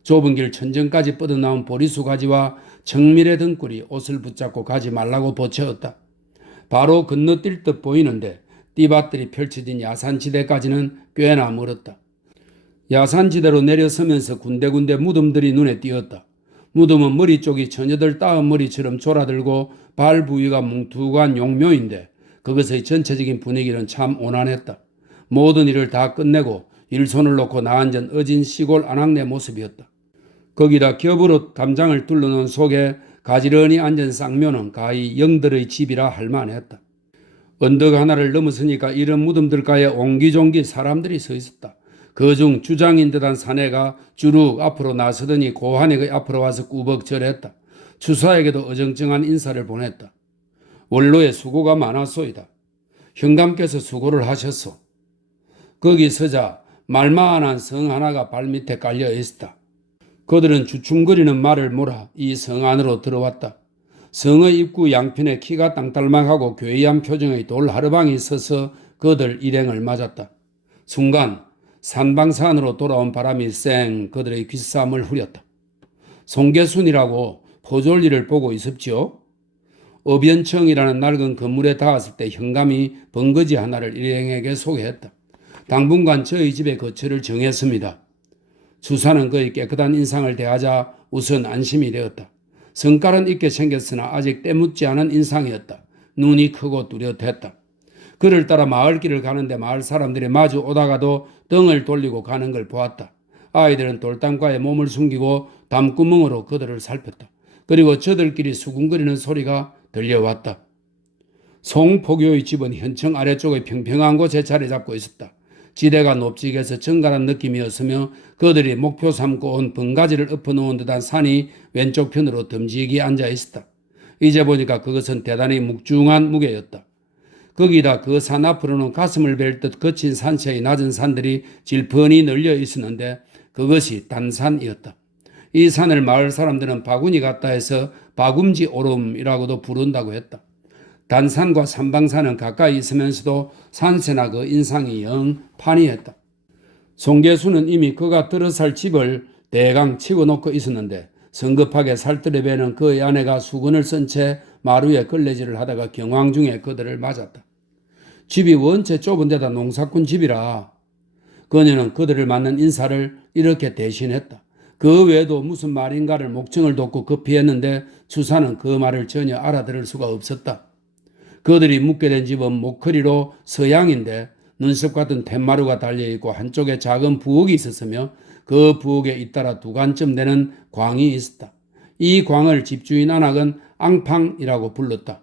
좁은 길 천정까지 뻗어나온 보리수 가지와 정밀의 등골이 옷을 붙잡고 가지 말라고 보채었다. 바로 건너뛸 듯 보이는데 띠밭들이 펼쳐진 야산지대까지는 꽤나 멀었다. 야산지대로 내려서면서 군데군데 무덤들이 눈에 띄었다. 무덤은 머리 쪽이 처녀들 따은 머리처럼 졸아들고 발 부위가 뭉툭한 용묘인데 그것의 전체적인 분위기는 참 온화했다. 모든 일을 다 끝내고 일손을 놓고 나앉은 어진 시골 안악내 모습이었다. 거기다 겹으로 담장을 둘러놓은 속에 가지런히 앉은 쌍묘는 가히 영들의 집이라 할 만했다. 언덕 하나를 넘어서니까 이런 무덤들가에 옹기종기 사람들이 서 있었다. 그중 주장인 듯한 사내가 주룩 앞으로 나서더니 고한액의 앞으로 와서 꾸벅절했다. 추사에게도 어정쩡한 인사를 보냈다. 원로에 수고가 많았소이다. 현감께서 수고를 하셨소. 거기 서자 말만한 성 하나가 발밑에 깔려 있었다. 그들은 주춤거리는 말을 몰아 이 성 안으로 들어왔다. 성의 입구 양편에 키가 땅딸막하고 괴이한 표정의 돌 하르방이 서서 그들 일행을 맞았다. 순간 산방산으로 돌아온 바람이 쌩 그들의 귓삼을 후렸다. 송계순이라고 포졸리를 보고 있었지요. 어변청이라는 낡은 건물에 닿았을 때 현감이 번거지 하나를 일행에게 소개했다. 당분간 저희 집에 거처를 정했습니다. 주사는 그의 깨끗한 인상을 대하자 우선 안심이 되었다. 성깔은 있게 생겼으나 아직 때묻지 않은 인상이었다. 눈이 크고 뚜렷했다. 그를 따라 마을길을 가는데 마을 사람들이 마주 오다가도 등을 돌리고 가는 걸 보았다. 아이들은 돌담가에 몸을 숨기고 담구멍으로 그들을 살폈다. 그리고 저들끼리 수군거리는 소리가 들려왔다. 송포교의 집은 현청 아래쪽의 평평한 곳에 자리 잡고 있었다. 지대가 높직해서 정갈한 느낌이었으며 그들이 목표 삼고 온 번가지를 엎어놓은 듯한 산이 왼쪽 편으로 덤지기 앉아 있었다. 이제 보니까 그것은 대단히 묵중한 무게였다. 거기다 그 산 앞으로는 가슴을 벨 듯 거친 산세의 낮은 산들이 질펀히 널려 있었는데 그것이 단산이었다. 이 산을 마을 사람들은 바구니 같다 해서 바금지 오름이라고도 부른다고 했다. 단산과 삼방산은 가까이 있으면서도 산세나 그 인상이 영 판이했다. 송계수는 이미 그가 들어살 집을 대강 치고 놓고 있었는데 성급하게 살뜰해배는 그의 아내가 수건을 쓴 채 마루에 걸레질을 하다가 경황 중에 그들을 맞았다. 집이 원체 좁은 데다 농사꾼 집이라 그녀는 그들을 맞는 인사를 이렇게 대신했다. 그 외에도 무슨 말인가를 목청을 돋고 급히 했는데 주사는 그 말을 전혀 알아들을 수가 없었다. 그들이 묵게 된 집은 목커리로 서양인데 눈썹 같은 툇마루가 달려있고 한쪽에 작은 부엌이 있었으며 그 부엌에 잇따라 2간쯤 되는 광이 있었다. 이 광을 집주인 안악은 앙팡이라고 불렀다.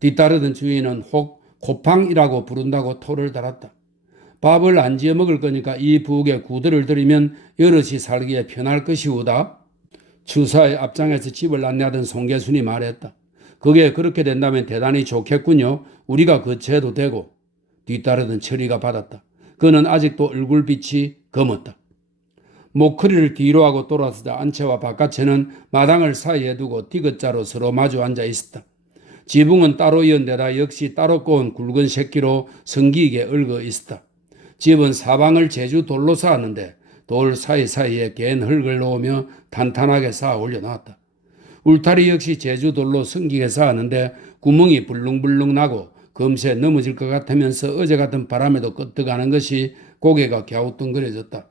뒤따르던 주인은 혹 고팡이라고 부른다고 토를 달았다. 밥을 안 지어 먹을 거니까 이 부엌에 구들을 들이면 여럿이 살기에 편할 것이오다. 추사의 앞장에서 집을 안내하던 송계순이 말했다. 그게 그렇게 된다면 대단히 좋겠군요. 우리가 거처해도 되고. 뒤따르던 철이가 받았다. 그는 아직도 얼굴빛이 검었다. 목걸이를 뒤로 하고 돌아서자 안채와 바깥채는 마당을 사이에 두고 디귿자로 서로 마주 앉아 있었다. 지붕은 따로 이은 데다 역시 따로 꼬은 굵은 새끼로 성기게 얽어 있었다. 집은 사방을 제주 돌로 쌓았는데 돌 사이사이에 갠 흙을 놓으며 탄탄하게 쌓아 올려놨다. 울타리 역시 제주돌로 성기게 쌓았는데 구멍이 불릉불릉 나고 금세 넘어질 것 같으면서 어제 같은 바람에도 끄떡하는 것이 고개가 갸우뚱거려졌다.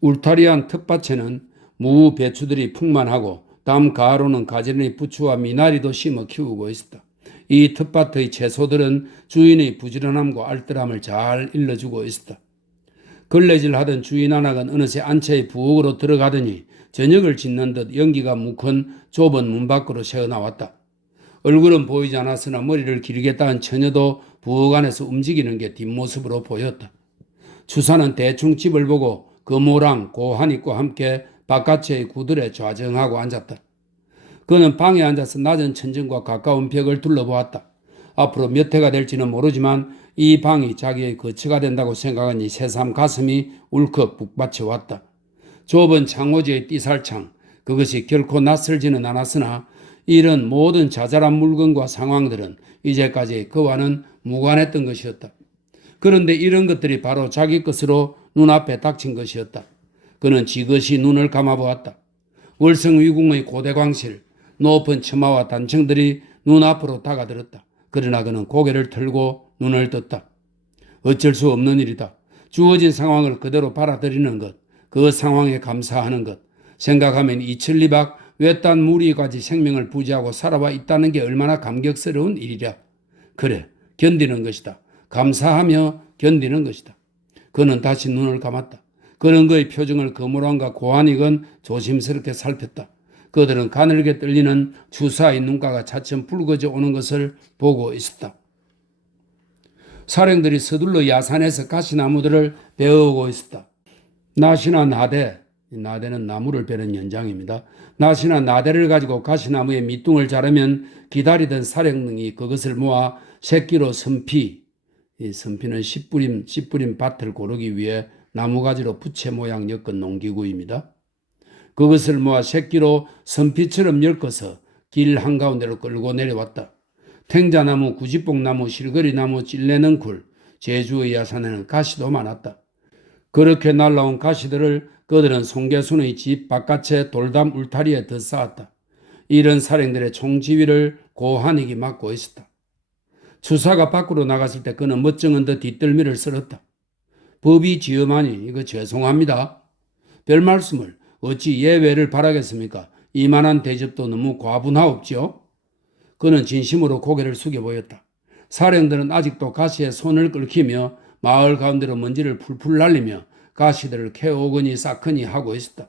울타리 안 텃밭에는 무 배추들이 풍만하고 다음 가로는 가지런히 부추와 미나리도 심어 키우고 있었다. 이 텃밭의 채소들은 주인의 부지런함과 알뜰함을 잘 일러주고 있었다. 걸레질하던 주인 하나가 어느새 안채의 부엌으로 들어가더니 저녁을 짓는 듯 연기가 묵은 좁은 문 밖으로 새어나왔다. 얼굴은 보이지 않았으나 머리를 길게 따은 처녀도 부엌 안에서 움직이는 게 뒷모습으로 보였다. 추사는 대충 집을 보고 거모랑 고한익과 함께 바깥의 구들에 좌정하고 앉았다. 그는 방에 앉아서 낮은 천정과 가까운 벽을 둘러보았다. 앞으로 몇 해가 될지는 모르지만 이 방이 자기의 거처가 된다고 생각하니 새삼 가슴이 울컥 북받쳐 왔다. 좁은 창호지의 띠살창, 그것이 결코 낯설지는 않았으나 이런 모든 자잘한 물건과 상황들은 이제까지 그와는 무관했던 것이었다. 그런데 이런 것들이 바로 자기 것으로 눈앞에 닥친 것이었다. 그는 지그시 눈을 감아보았다. 월성위궁의 고대광실, 높은 처마와 단청들이 눈앞으로 다가들었다. 그러나 그는 고개를 털고 눈을 떴다. 어쩔 수 없는 일이다. 주어진 상황을 그대로 받아들이는 것, 그 상황에 감사하는 것, 생각하면 이천리박 외딴 무리까지 생명을 부지하고 살아와 있다는 게 얼마나 감격스러운 일이랴. 그래, 견디는 것이다. 감사하며 견디는 것이다. 그는 다시 눈을 감았다. 그는 그의 표정을 거모랑과 고한익은 조심스럽게 살폈다. 그들은 가늘게 떨리는 주사의 눈가가 차츰 붉어져 오는 것을 보고 있었다. 사령들이 서둘러 야산에서 가시나무들을 베어오고 있었다. 낫이나 나대, 나대는 나무를 베는 연장입니다. 낫이나 나대를 가지고 가시나무에 밑둥을 자르면 기다리던 사령이 그것을 모아 새끼로 선피, 이 선피는 씨뿌림 밭을 고르기 위해 나무가지로 부채 모양 엮은 농기구입니다. 그것을 모아 새끼로 선피처럼 엮어서 길 한가운데로 끌고 내려왔다. 탱자나무, 구지뽕나무, 실거리나무, 찔레능쿨, 제주의 야산에는 가시도 많았다. 그렇게 날라온 가시들을 그들은 송계순의 집 바깥의 돌담 울타리에 더 쌓았다. 이런 사령들의 총지휘를 고한익이 맡고 있었다. 추사가 밖으로 나갔을 때 그는 멋쩍은 듯 뒷덜미를 쓸었다. 법이 지엄하니 이거 죄송합니다. 별 말씀을 어찌 예외를 바라겠습니까? 이만한 대접도 너무 과분하옵지요. 그는 진심으로 고개를 숙여 보였다. 사령들은 아직도 가시에 손을 끓히며 마을 가운데로 먼지를 풀풀 날리며 가시들을 캐오거니 쌓거니 하고 있었다.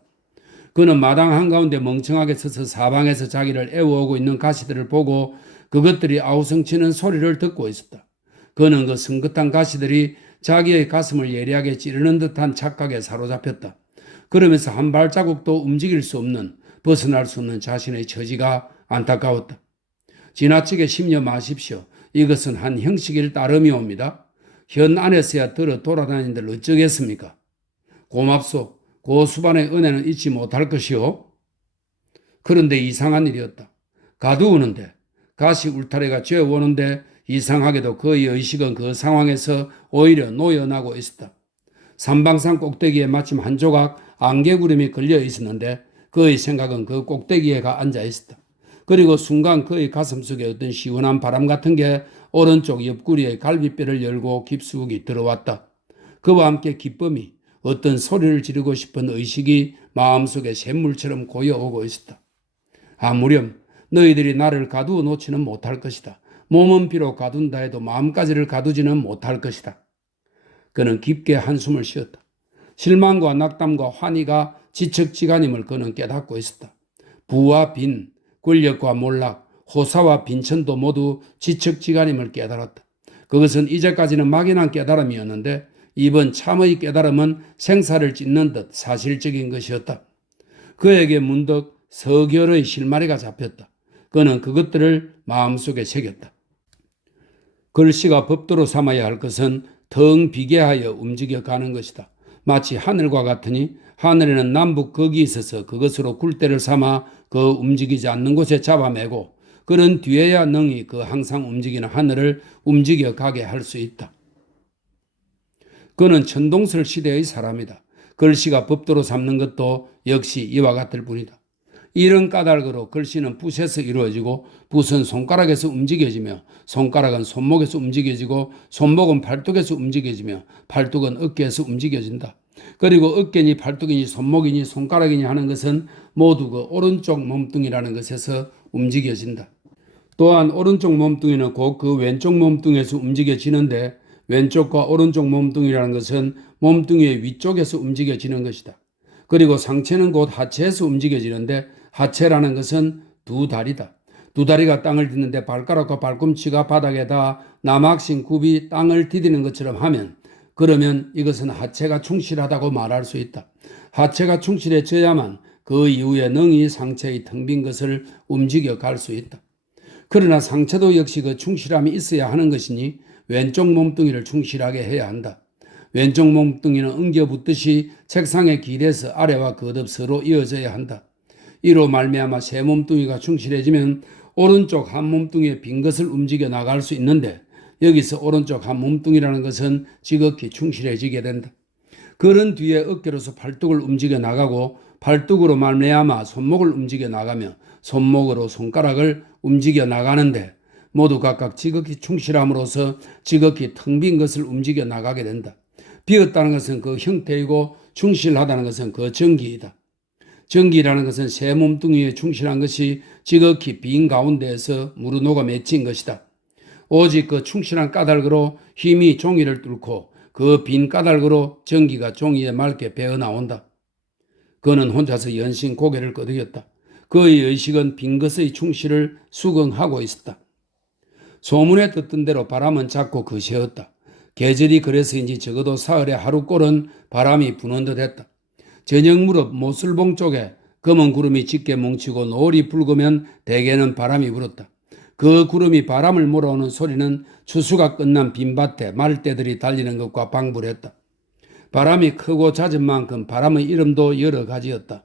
그는 마당 한가운데 멍청하게 서서 사방에서 자기를 애워오고 있는 가시들을 보고 그것들이 아우성치는 소리를 듣고 있었다. 그는 그 성긋한 가시들이 자기의 가슴을 예리하게 찌르는 듯한 착각에 사로잡혔다. 그러면서 한 발자국도 움직일 수 없는, 벗어날 수 없는 자신의 처지가 안타까웠다. 지나치게 심려 마십시오. 이것은 한 형식일 따름이옵니다. 현 안에서야 들어 돌아다니는들 어쩌겠습니까? 고맙소. 고수반의 은혜는 잊지 못할 것이오. 그런데 이상한 일이었다. 가두우는데, 가시 울타리가 죄어오는데 이상하게도 그의 의식은 그 상황에서 오히려 노여나고 있었다. 산방산 꼭대기에 마침 한 조각 안개구름이 걸려 있었는데 그의 생각은 그 꼭대기에 가 앉아 있었다. 그리고 순간 그의 가슴속에 어떤 시원한 바람 같은 게 오른쪽 옆구리의 갈비뼈를 열고 깊숙이 들어왔다. 그와 함께 기쁨이, 어떤 소리를 지르고 싶은 의식이 마음속에 샘물처럼 고여오고 있었다. 아무렴 너희들이 나를 가두어 놓지는 못할 것이다. 몸은 비록 가둔다 해도 마음까지를 가두지는 못할 것이다. 그는 깊게 한숨을 쉬었다. 실망과 낙담과 환희가 지척지간임을 그는 깨닫고 있었다. 부와 빈, 권력과 몰락, 호사와 빈천도 모두 지척지간임을 깨달았다. 그것은 이제까지는 막연한 깨달음이었는데 이번 참의 깨달음은 생사를 찢는 듯 사실적인 것이었다. 그에게 문득 서결의 실마리가 잡혔다. 그는 그것들을 마음속에 새겼다. 글씨가 법도로 삼아야 할 것은 텅 비게 하여 움직여가는 것이다. 마치 하늘과 같으니 하늘에는 남북 극이 있어서 그것으로 굴대를 삼아 그 움직이지 않는 곳에 잡아매고 그런 뒤에야 능히 그 항상 움직이는 하늘을 움직여가게 할 수 있다. 그는 천동설 시대의 사람이다. 글씨가 법도로 삼는 것도 역시 이와 같을 뿐이다. 이런 까닭으로 글씨는 붓에서 이루어지고 붓은 손가락에서 움직여지며 손가락은 손목에서 움직여지고 손목은 팔뚝에서 움직여지며 팔뚝은 어깨에서 움직여진다. 그리고 어깨니 팔뚝이니 손목이니 손가락이니 하는 것은 모두 그 오른쪽 몸뚱이라는 것에서 움직여진다. 또한 오른쪽 몸뚱이는 곧 그 왼쪽 몸뚱이에서 움직여지는데 왼쪽과 오른쪽 몸뚱이라는 것은 몸뚱이의 위쪽에서 움직여지는 것이다. 그리고 상체는 곧 하체에서 움직여지는데 하체라는 것은 두 다리다. 두 다리가 땅을 딛는데 발가락과 발꿈치가 바닥에 닿아 나막신 굽이 땅을 디디는 것처럼 하면 그러면 이것은 하체가 충실하다고 말할 수 있다. 하체가 충실해져야만 그 이후에 능히 상체의 텅 빈 것을 움직여 갈 수 있다. 그러나 상체도 역시 그 충실함이 있어야 하는 것이니 왼쪽 몸뚱이를 충실하게 해야 한다. 왼쪽 몸뚱이는 엉겨붙듯이 책상의 길에서 아래와 거듭 서로 이어져야 한다. 이로 말미암아 세 몸뚱이가 충실해지면 오른쪽 한 몸뚱이의 빈 것을 움직여 나갈 수 있는데 여기서 오른쪽 한 몸뚱이라는 것은 지극히 충실해지게 된다. 그런 뒤에 어깨로서 팔뚝을 움직여 나가고 팔뚝으로 말미암아 손목을 움직여 나가며 손목으로 손가락을 움직여 나가는데 모두 각각 지극히 충실함으로써 지극히 텅 빈 것을 움직여 나가게 된다. 비었다는 것은 그 형태이고 충실하다는 것은 그 정기이다. 정기라는 것은 세 몸뚱이에 충실한 것이 지극히 빈 가운데에서 무르녹아 맺힌 것이다. 오직 그 충실한 까닭으로 힘이 종이를 뚫고 그 빈 까닭으로 전기가 종이에 맑게 배어 나온다. 그는 혼자서 연신 고개를 끄덕였다. 그의 의식은 빈 것의 충실을 수긍하고 있었다. 소문에 듣던 대로 바람은 작고 거세었다. 계절이 그래서인지 적어도 사흘에 하루꼴은 바람이 부는 듯했다. 저녁 무렵 모슬봉 쪽에 검은 구름이 짙게 뭉치고 노을이 붉으면 대개는 바람이 불었다. 그 구름이 바람을 몰아오는 소리는 추수가 끝난 빈밭에 말대들이 달리는 것과 방불했다. 바람이 크고 잦은 만큼 바람의 이름도 여러 가지였다.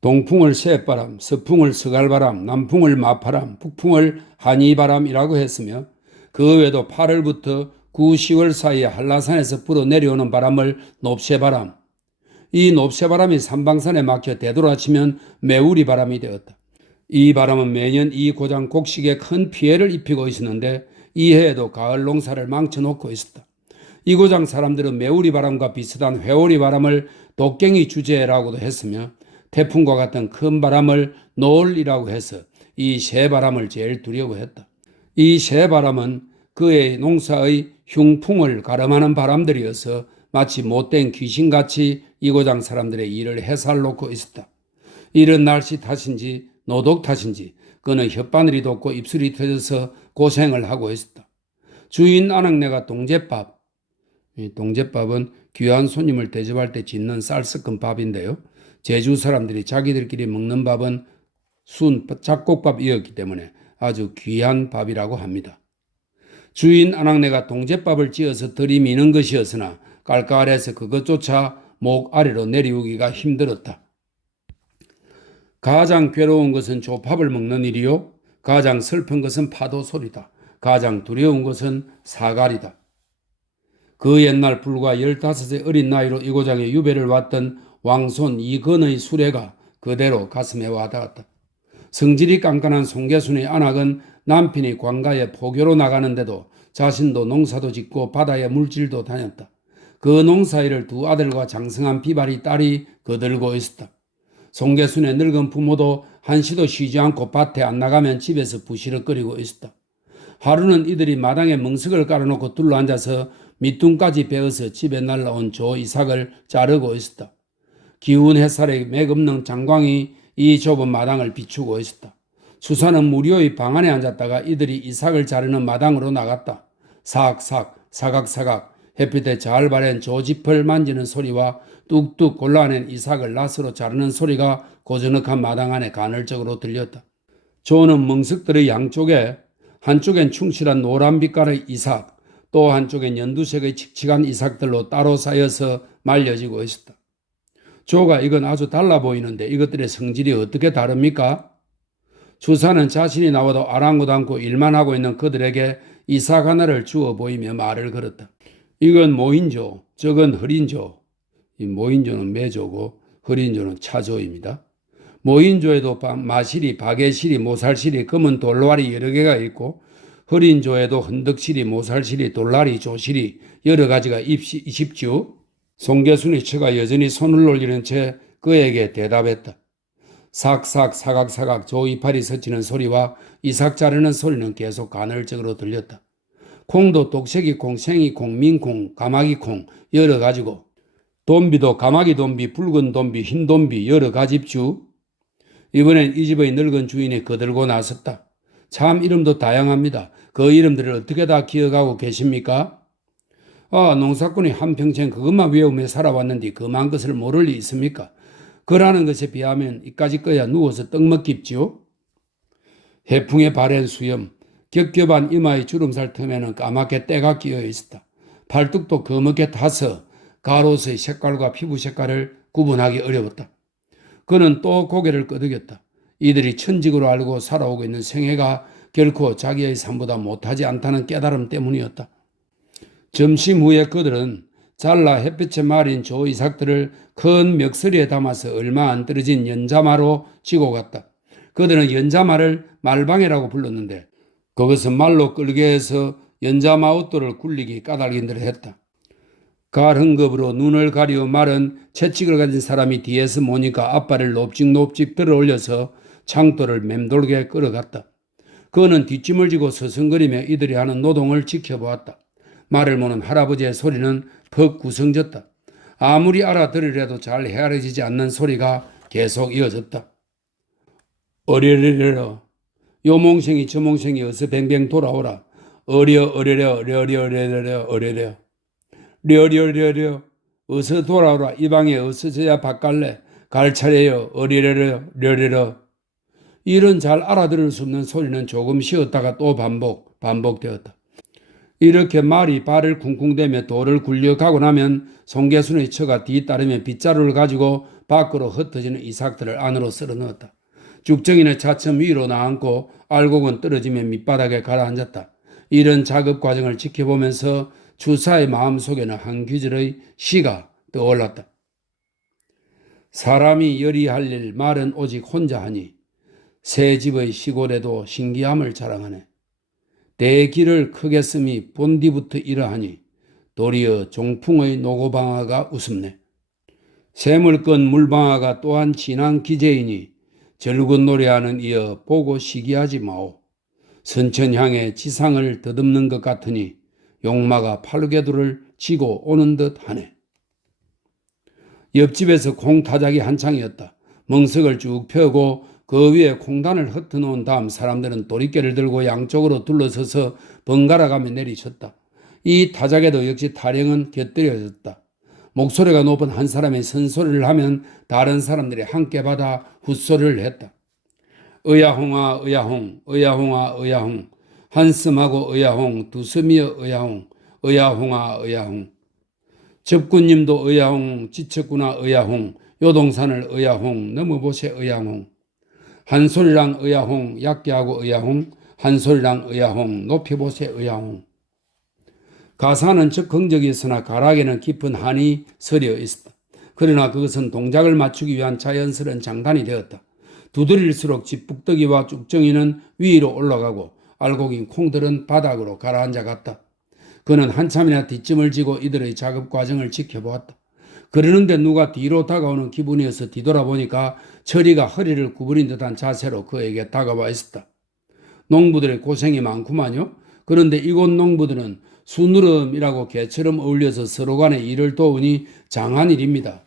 동풍을 새바람, 서풍을 서갈바람, 남풍을 마파람, 북풍을 한이바람이라고 했으며 그 외에도 8월부터 9, 10월 사이에 한라산에서 불어 내려오는 바람을 높새바람, 이 높새바람이 삼방산에 막혀 되돌아치면 매우리 바람이 되었다. 이 바람은 매년 이 고장 곡식에 큰 피해를 입히고 있었는데 이 해에도 가을 농사를 망쳐놓고 있었다. 이 고장 사람들은 매우리 바람과 비슷한 회오리 바람을 독갱이 주제라고도 했으며 태풍과 같은 큰 바람을 노을이라고 해서 이 새 바람을 제일 두려워했다. 이 새 바람은 그의 농사의 흉풍을 가름하는 바람들이어서 마치 못된 귀신같이 이 고장 사람들의 일을 해살놓고 있었다. 이런 날씨 탓인지 노독 탓인지 그는 혓바늘이 돋고 입술이 터져서 고생을 하고 있었다. 주인 아낙네가 동제밥, 동제밥은 귀한 손님을 대접할 때 짓는 쌀 섞은 밥인데요. 제주 사람들이 자기들끼리 먹는 밥은 순 잡곡밥이었기 때문에 아주 귀한 밥이라고 합니다. 주인 아낙네가 동제밥을 찧어서 들이미는 것이었으나 깔깔해서 그것조차 목 아래로 내리우기가 힘들었다. 가장 괴로운 것은 조밥을 먹는 일이요. 가장 슬픈 것은 파도 소리다. 가장 두려운 것은 사갈이다. 그 옛날 불과 15세 어린 나이로 이 고장에 유배를 왔던 왕손 이건의 수레가 그대로 가슴에 와닿았다. 성질이 깐깐한 송계순의 안악은 남편이 관가에 포교로 나가는데도 자신도 농사도 짓고 바다에 물질도 다녔다. 그 농사일을 두 아들과 장성한 비바리 딸이 거들고 있었다. 송계순의 늙은 부모도 한시도 쉬지 않고 밭에 안 나가면 집에서 부시럭거리고 있었다. 하루는 이들이 마당에 멍석을 깔아놓고 둘러앉아서 밑둥까지 베어서 집에 날라온 조 이삭을 자르고 있었다. 기운 햇살에 맥없는 장광이 이 좁은 마당을 비추고 있었다. 수사는 무료의 방 안에 앉았다가 이들이 이삭을 자르는 마당으로 나갔다. 삭삭 사각사각 햇빛에 잘 바랜 조짚을 만지는 소리와 뚝뚝 골라낸 이삭을 낫으로 자르는 소리가 고즈넉한 마당 안에 간헐적으로 들렸다. 조는 멍석들의 양쪽에 한쪽엔 충실한 노란 빛깔의 이삭, 또 한쪽엔 연두색의 칙칙한 이삭들로 따로 쌓여서 말려지고 있었다. 조가 이건 아주 달라 보이는데 이것들의 성질이 어떻게 다릅니까? 주사는 자신이 나와도 아랑곳 않고 일만 하고 있는 그들에게 이삭 하나를 주어 보이며 말을 걸었다. 이건 모인조, 저건 허린조. 이 모인조는 매조고 허린조는 차조입니다. 모인조에도 마실이, 바개실이, 모살실이, 검은 돌알이 여러 개가 있고 허린조에도 흔덕실이, 모살실이, 돌알이, 조실이 여러 가지가 있습죠. 송개순의 처가 여전히 손을 올리는 채 그에게 대답했다. 삭삭 사각사각 조 이파리 스치는 소리와 이삭 자르는 소리는 계속 간헐적으로 들렸다. 콩도 독색이콩, 생이콩, 민콩, 가마귀콩 여러 가지고 돈비도 가마귀 돈비, 붉은 돈비, 흰 돈비 여러 가지입주. 이번엔 이 집의 늙은 주인이 거들고 나섰다. 참 이름도 다양합니다. 그 이름들을 어떻게 다 기억하고 계십니까? 농사꾼이 한평생 그것만 외우며 살아왔는데 그만 것을 모를 리 있습니까? 그라는 것에 비하면 이까짓 거야 누워서 떡 먹깁지요. 해풍에 바랜 수염, 겹겹한 이마의 주름살 틈에는 까맣게 때가 끼어 있었다. 팔뚝도 거멓게 타서 가로수의 색깔과 피부 색깔을 구분하기 어려웠다. 그는 또 고개를 끄덕였다. 이들이 천직으로 알고 살아오고 있는 생애가 결코 자기의 삶보다 못하지 않다는 깨달음 때문이었다. 점심 후에 그들은 잘라 햇빛에 마린 조 이삭들을 큰 멱서리에 담아서 얼마 안 떨어진 연자마로 지고 갔다. 그들은 연자마를 말방해라고 불렀는데 그것은 말로 끌게 해서 연자마웃돌을 굴리기 까닭인 듯 했다. 갈흥겁으로 눈을 가리어 말은 채찍을 가진 사람이 뒤에서 모니까 앞발을 높직높직 들어 올려서 창돌을 맴돌게 끌어갔다. 그는 뒷짐을 지고 서성거리며 이들이 하는 노동을 지켜보았다. 말을 모는 할아버지의 소리는 퍽 구성졌다. 아무리 알아들으려도 잘 헤아려지지 않는 소리가 계속 이어졌다. 어려려려 요몽생이 저몽생이 어서 뱅뱅 돌아오라. 어려려 려려려려 어려려 려려려려 어서 돌아오라. 이 방에 어서 저야 밥 갈래. 갈 차례여. 어려려 려려려. 이런 잘 알아들을 수 없는 소리는 조금 쉬었다가 또 반복되었다. 이렇게 말이 발을 쿵쿵대며 돌을 굴려가고 나면 송개순의 처가 뒤따르며 빗자루를 가지고 밖으로 흩어지는 이삭들을 안으로 쓸어 넣었다. 죽정이는 차츰 위로 나앉고 알곡은 떨어지며 밑바닥에 가라앉았다. 이런 작업 과정을 지켜보면서 주사의 마음속에는 한 귀절의 시가 떠올랐다. 사람이 열이할 일 말은 오직 혼자 하니 새 집의 시골에도 신기함을 자랑하네. 대길을 크게 씀이 본디부터 이러하니 도리어 종풍의 노고방아가 웃음네. 샘을 끈 물방아가 또한 진한 기재이니 절군 노래하는 이어 보고 시기하지 마오. 선천향에 지상을 더듬는 것 같으니 용마가 팔개두를 지고 오는 듯 하네. 옆집에서 콩타작이 한창이었다. 멍석을 쭉 펴고 그 위에 콩단을 흩어놓은 다음 사람들은 도리깨를 들고 양쪽으로 둘러서서 번갈아가며 내리쳤다. 이 타작에도 역시 타령은 곁들여졌다. 목소리가 높은 한 사람이 선소리를 하면 다른 사람들이 함께 받아 훗소리를 했다. 의야홍아 의야홍 의야홍아 의야홍 한숨하고 의야홍 두숨이여 의야홍 의야홍아 의야홍 접군님도 의야홍 지쳤구나 의야홍 요동산을 의야홍 넘어보세 의야홍 한소리랑 의야홍 얕게하고 의야홍 한소리랑 의야홍 높여보세 의야홍. 가사는 적긍적이었으나 가락에는 깊은 한이 서려 있었다. 그러나 그것은 동작을 맞추기 위한 자연스러운 장단이 되었다. 두드릴수록 집북더기와 쭉정이는 위로 올라가고 알곡인 콩들은 바닥으로 가라앉아 갔다. 그는 한참이나 뒷짐을 지고 이들의 작업 과정을 지켜보았다. 그러는데 누가 뒤로 다가오는 기분이어서 뒤돌아보니까 철이가 허리를 구부린 듯한 자세로 그에게 다가와 있었다. 농부들의 고생이 많구만요. 그런데 이곳 농부들은 수누름이라고 개처럼 어울려서 서로 간에 일을 도우니 장한 일입니다.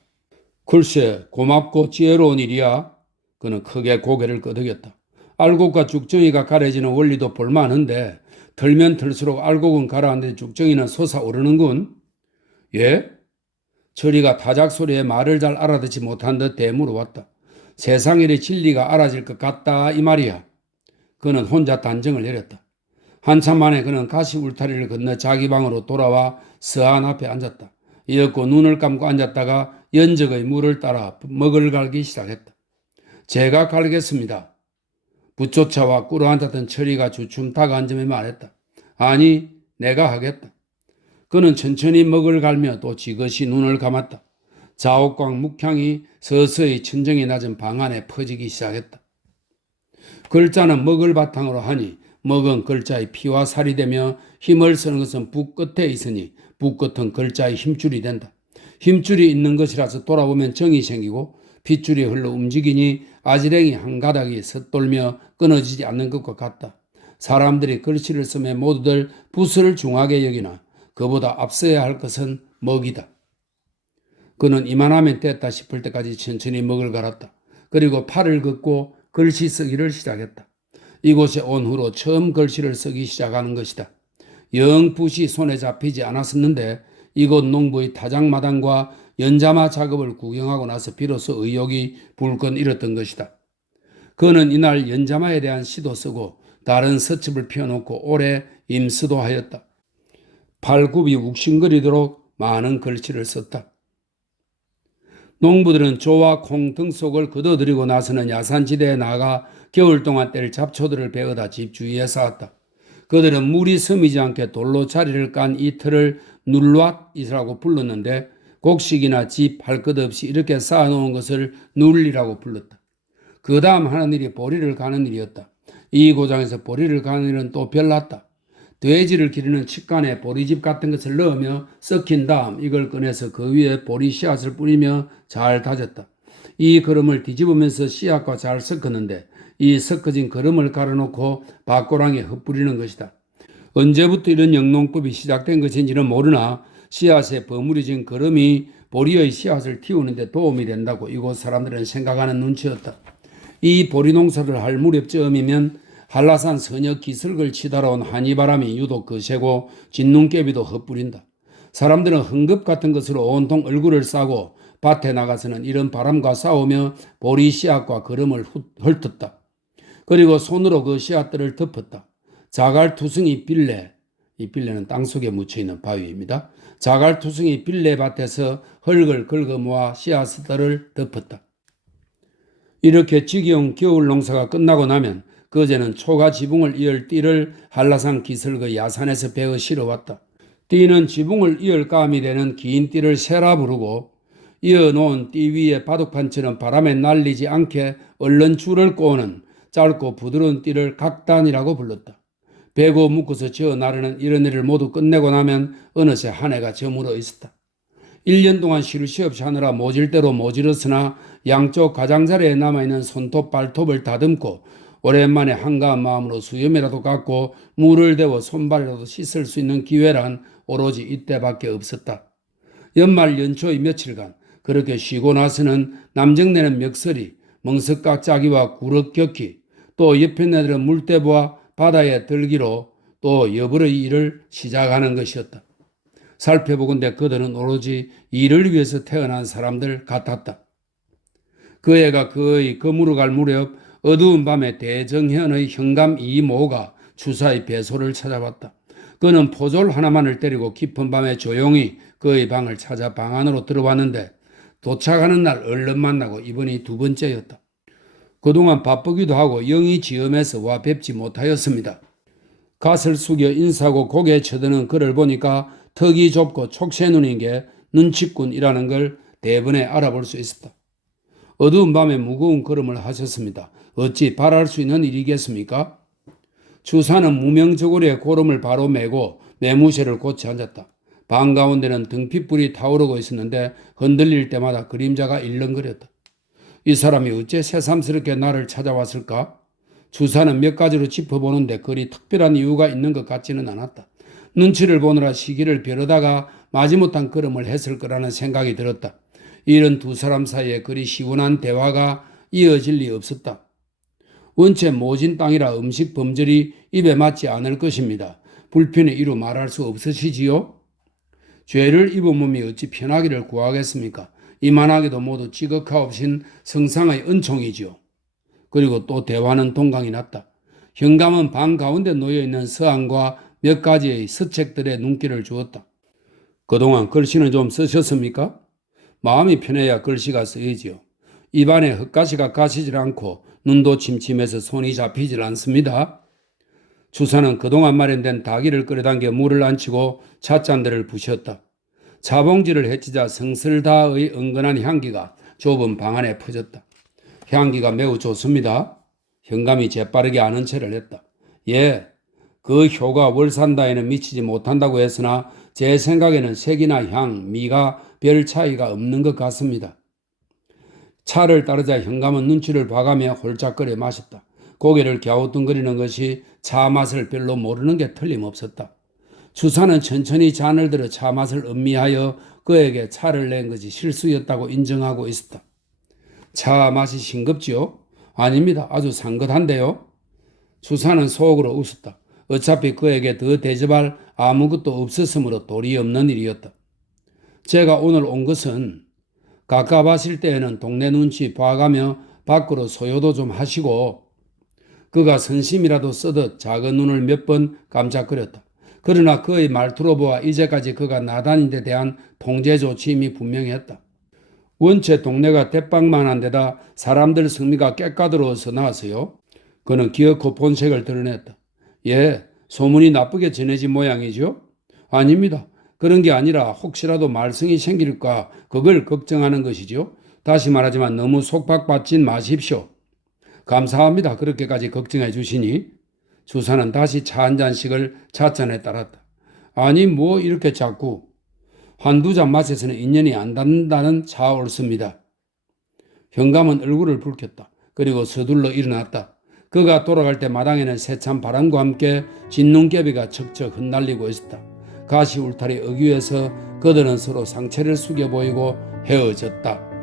글쎄 고맙고 지혜로운 일이야. 그는 크게 고개를 끄덕였다. 알곡과 죽정이가 가려지는 원리도 볼만한데 털면 털수록 알곡은 가라앉는데 죽정이는 솟아오르는군. 예? 철이가 타작 소리에 말을 잘 알아듣지 못한 듯 대물어왔다. 세상일의 진리가 알아질 것 같다 이 말이야. 그는 혼자 단정을 내렸다. 한참 만에 그는 가시 울타리를 건너 자기 방으로 돌아와 서한 앞에 앉았다. 이윽고 눈을 감고 앉았다가 연적의 물을 따라 먹을 갈기 시작했다. 제가 갈겠습니다. 붓조차와 꿇어앉았던 철이가 주춤 다가앉으며 말했다. 아니 내가 하겠다. 그는 천천히 먹을 갈며 또 지그시 눈을 감았다. 자옥광 묵향이 서서히 천정이 낮은 방 안에 퍼지기 시작했다. 글자는 먹을 바탕으로 하니 먹은 글자의 피와 살이 되며 힘을 쓰는 것은 붓 끝에 있으니 붓 끝은 글자의 힘줄이 된다. 힘줄이 있는 것이라서 돌아보면 정이 생기고 핏줄이 흘러 움직이니 아지랭이 한 가닥이 섣돌며 끊어지지 않는 것과 같다. 사람들이 글씨를 쓰며 모두들 붓을 중하게 여기나 그보다 앞서야 할 것은 먹이다. 그는 이만하면 됐다 싶을 때까지 천천히 먹을 갈았다. 그리고 팔을 긋고 글씨 쓰기를 시작했다. 이곳에 온 후로 처음 글씨를 쓰기 시작하는 것이다. 영 붓이 손에 잡히지 않았었는데 이곳 농부의 타작마당과 연자마 작업을 구경하고 나서 비로소 의욕이 불끈 일었던 것이다. 그는 이날 연자마에 대한 시도 쓰고 다른 서첩을 펴놓고 오래 임수도 하였다. 팔굽이 욱신거리도록 많은 글씨를 썼다. 농부들은 조와 콩 등 속을 걷어들이고 나서는 야산지대에 나가 겨울 동안 뗄 잡초들을 베어다 집 주위에 쌓았다. 그들은 물이 스미지 않게 돌로 자리를 깐 이 틀을 눌왓이라고 불렀는데 곡식이나 집 할 것 없이 이렇게 쌓아놓은 것을 눌리라고 불렀다. 그 다음 하는 일이 보리를 가는 일이었다. 이 고장에서 보리를 가는 일은 또 별났다. 돼지를 기르는 칡간에 보리집 같은 것을 넣으며 썩힌 다음 이걸 꺼내서 그 위에 보리 씨앗을 뿌리며 잘 다졌다. 이 거름을 뒤집으면서 씨앗과 잘 섞었는데 이 섞어진 거름을 갈아놓고 밭고랑에 흩뿌리는 것이다. 언제부터 이런 영농법이 시작된 것인지는 모르나 씨앗에 버무려진 거름이 보리의 씨앗을 틔우는 데 도움이 된다고 이곳 사람들은 생각하는 눈치였다. 이 보리 농사를 할 무렵쯤이면 한라산 서녀 기슭을 치달아 온 한이바람이 유독 거세고 진눈깨비도 흩뿌린다. 사람들은 흥급 같은 것으로 온통 얼굴을 싸고 밭에 나가서는 이런 바람과 싸우며 보리 씨앗과 거름을 헐뜯다. 그리고 손으로 그 씨앗들을 덮었다. 자갈투성이 빌레, 이 빌레는 땅속에 묻혀있는 바위입니다. 자갈투성이 빌레밭에서 흙을 긁어 모아 씨앗들을 덮었다. 이렇게 지겨운 겨울 농사가 끝나고 나면 그제는 초가 지붕을 이을 띠를 한라산 기슭의 야산에서 베어 실어왔다. 띠는 지붕을 이을 감이 되는 긴 띠를 세라 부르고 이어놓은 띠 위에 바둑판처럼 바람에 날리지 않게 얼른 줄을 꼬는 짧고 부드러운 띠를 각단이라고 불렀다. 베고 묶어서 지어 나르는 이런 일을 모두 끝내고 나면 어느새 한 해가 저물어 있었다. 1년 동안 쉬루시 없이 하느라 모질 대로 모질었으나 양쪽 가장자리에 남아있는 손톱 발톱을 다듬고 오랜만에 한가한 마음으로 수염이라도 깎고 물을 대워 손발이라도 씻을 수 있는 기회란 오로지 이때밖에 없었다. 연말 연초의 며칠간 그렇게 쉬고 나서는 남정네는 멱서리, 멍석깍짜기와 구럭격기, 또 옆에 네들은 물대보와 바다에 들기로 또 여벌의 일을 시작하는 것이었다. 살펴보건대 그들은 오로지 일을 위해서 태어난 사람들 같았다. 그 애가 거의 거무로 갈 무렵 어두운 밤에 대정현의 현감 이모가 주사의 배소를 찾아왔다. 그는 포졸 하나만을 데리고 깊은 밤에 조용히 그의 방을 찾아 방 안으로 들어왔는데 도착하는 날 얼른 만나고 이번이 두 번째였다. 그동안 바쁘기도 하고 영이 지엄해서 와 뵙지 못하였습니다. 갓을 숙여 인사하고 고개 쳐드는 그를 보니까 턱이 좁고 촉새눈인 게 눈치꾼이라는 걸 대번에 알아볼 수 있었다. 어두운 밤에 무거운 걸음을 하셨습니다. 어찌 바랄 수 있는 일이겠습니까? 주사는 무명저고리에 고름을 바로 메고 매무새를 고치 앉았다. 방 가운데는 등핏불이 타오르고 있었는데 흔들릴 때마다 그림자가 일렁거렸다. 이 사람이 어째 새삼스럽게 나를 찾아왔을까? 주사는 몇 가지로 짚어보는데 그리 특별한 이유가 있는 것 같지는 않았다. 눈치를 보느라 시기를 벼르다가 마지못한 걸음을 했을 거라는 생각이 들었다. 이런 두 사람 사이에 그리 시원한 대화가 이어질 리 없었다. 원체 모진 땅이라 음식 범절이 입에 맞지 않을 것입니다. 불편히 이루 말할 수 없으시지요? 죄를 입은 몸이 어찌 편하기를 구하겠습니까? 이만하게도 모두 지극하옵신 성상의 은총이지요. 그리고 또 대화는 동강이 났다. 현감은 방 가운데 놓여있는 서한과 몇 가지의 서책들의 눈길을 주었다. 그동안 글씨는 좀 쓰셨습니까? 마음이 편해야 글씨가 쓰이지요. 입안에 흙가시가 가시질 않고 눈도 침침해서 손이 잡히질 않습니다. 주사는 그동안 마련된 다기를 끌어당겨 물을 안치고 찻잔들을 부셨다. 차봉지를 헤치자 성슬다의 은근한 향기가 좁은 방 안에 퍼졌다. 향기가 매우 좋습니다. 현감이 재빠르게 아는 체를 했다. 예, 그 효가 월산다에는 미치지 못한다고 했으나 제 생각에는 색이나 향, 미가 별 차이가 없는 것 같습니다. 차를 따르자 현감은 눈치를 봐가며 홀짝거려 마셨다. 고개를 갸우뚱거리는 것이 차 맛을 별로 모르는 게 틀림없었다. 주사는 천천히 잔을 들어 차 맛을 음미하여 그에게 차를 낸 것이 실수였다고 인정하고 있었다. 차 맛이 싱겁지요? 아닙니다. 아주 상긋한데요. 주사는 속으로 웃었다. 어차피 그에게 더 대접할 아무것도 없었으므로 도리 없는 일이었다. 제가 오늘 온 것은 가까워하실 때에는 동네 눈치 봐가며 밖으로 소요도 좀 하시고. 그가 선심이라도 쓰듯 작은 눈을 몇 번 깜짝거렸다. 그러나 그의 말투로 보아 이제까지 그가 나다닌 데 대한 통제 조치임이 분명했다. 원체 동네가 대빵만한 데다 사람들 성미가 깨까들어서 나왔어요. 그는 기어코 본색을 드러냈다. 예, 소문이 나쁘게 전해진 모양이죠? 아닙니다. 그런 게 아니라 혹시라도 말썽이 생길까 그걸 걱정하는 것이죠. 다시 말하지만 너무 속박받지 마십시오. 감사합니다. 그렇게까지 걱정해 주시니. 주사는 다시 차 한 잔씩을 찻잔에 따랐다. 아니 뭐 이렇게 자꾸. 한두 잔 마셔서는 인연이 안 닿는다는 차 옳습니다. 현감은 얼굴을 붉혔다. 그리고 서둘러 일어났다. 그가 돌아갈 때 마당에는 세찬 바람과 함께 진눈개비가 척척 흩날리고 있었다. 가시 울타리 어귀에서 그들은 서로 상체를 숙여 보이고 헤어졌다.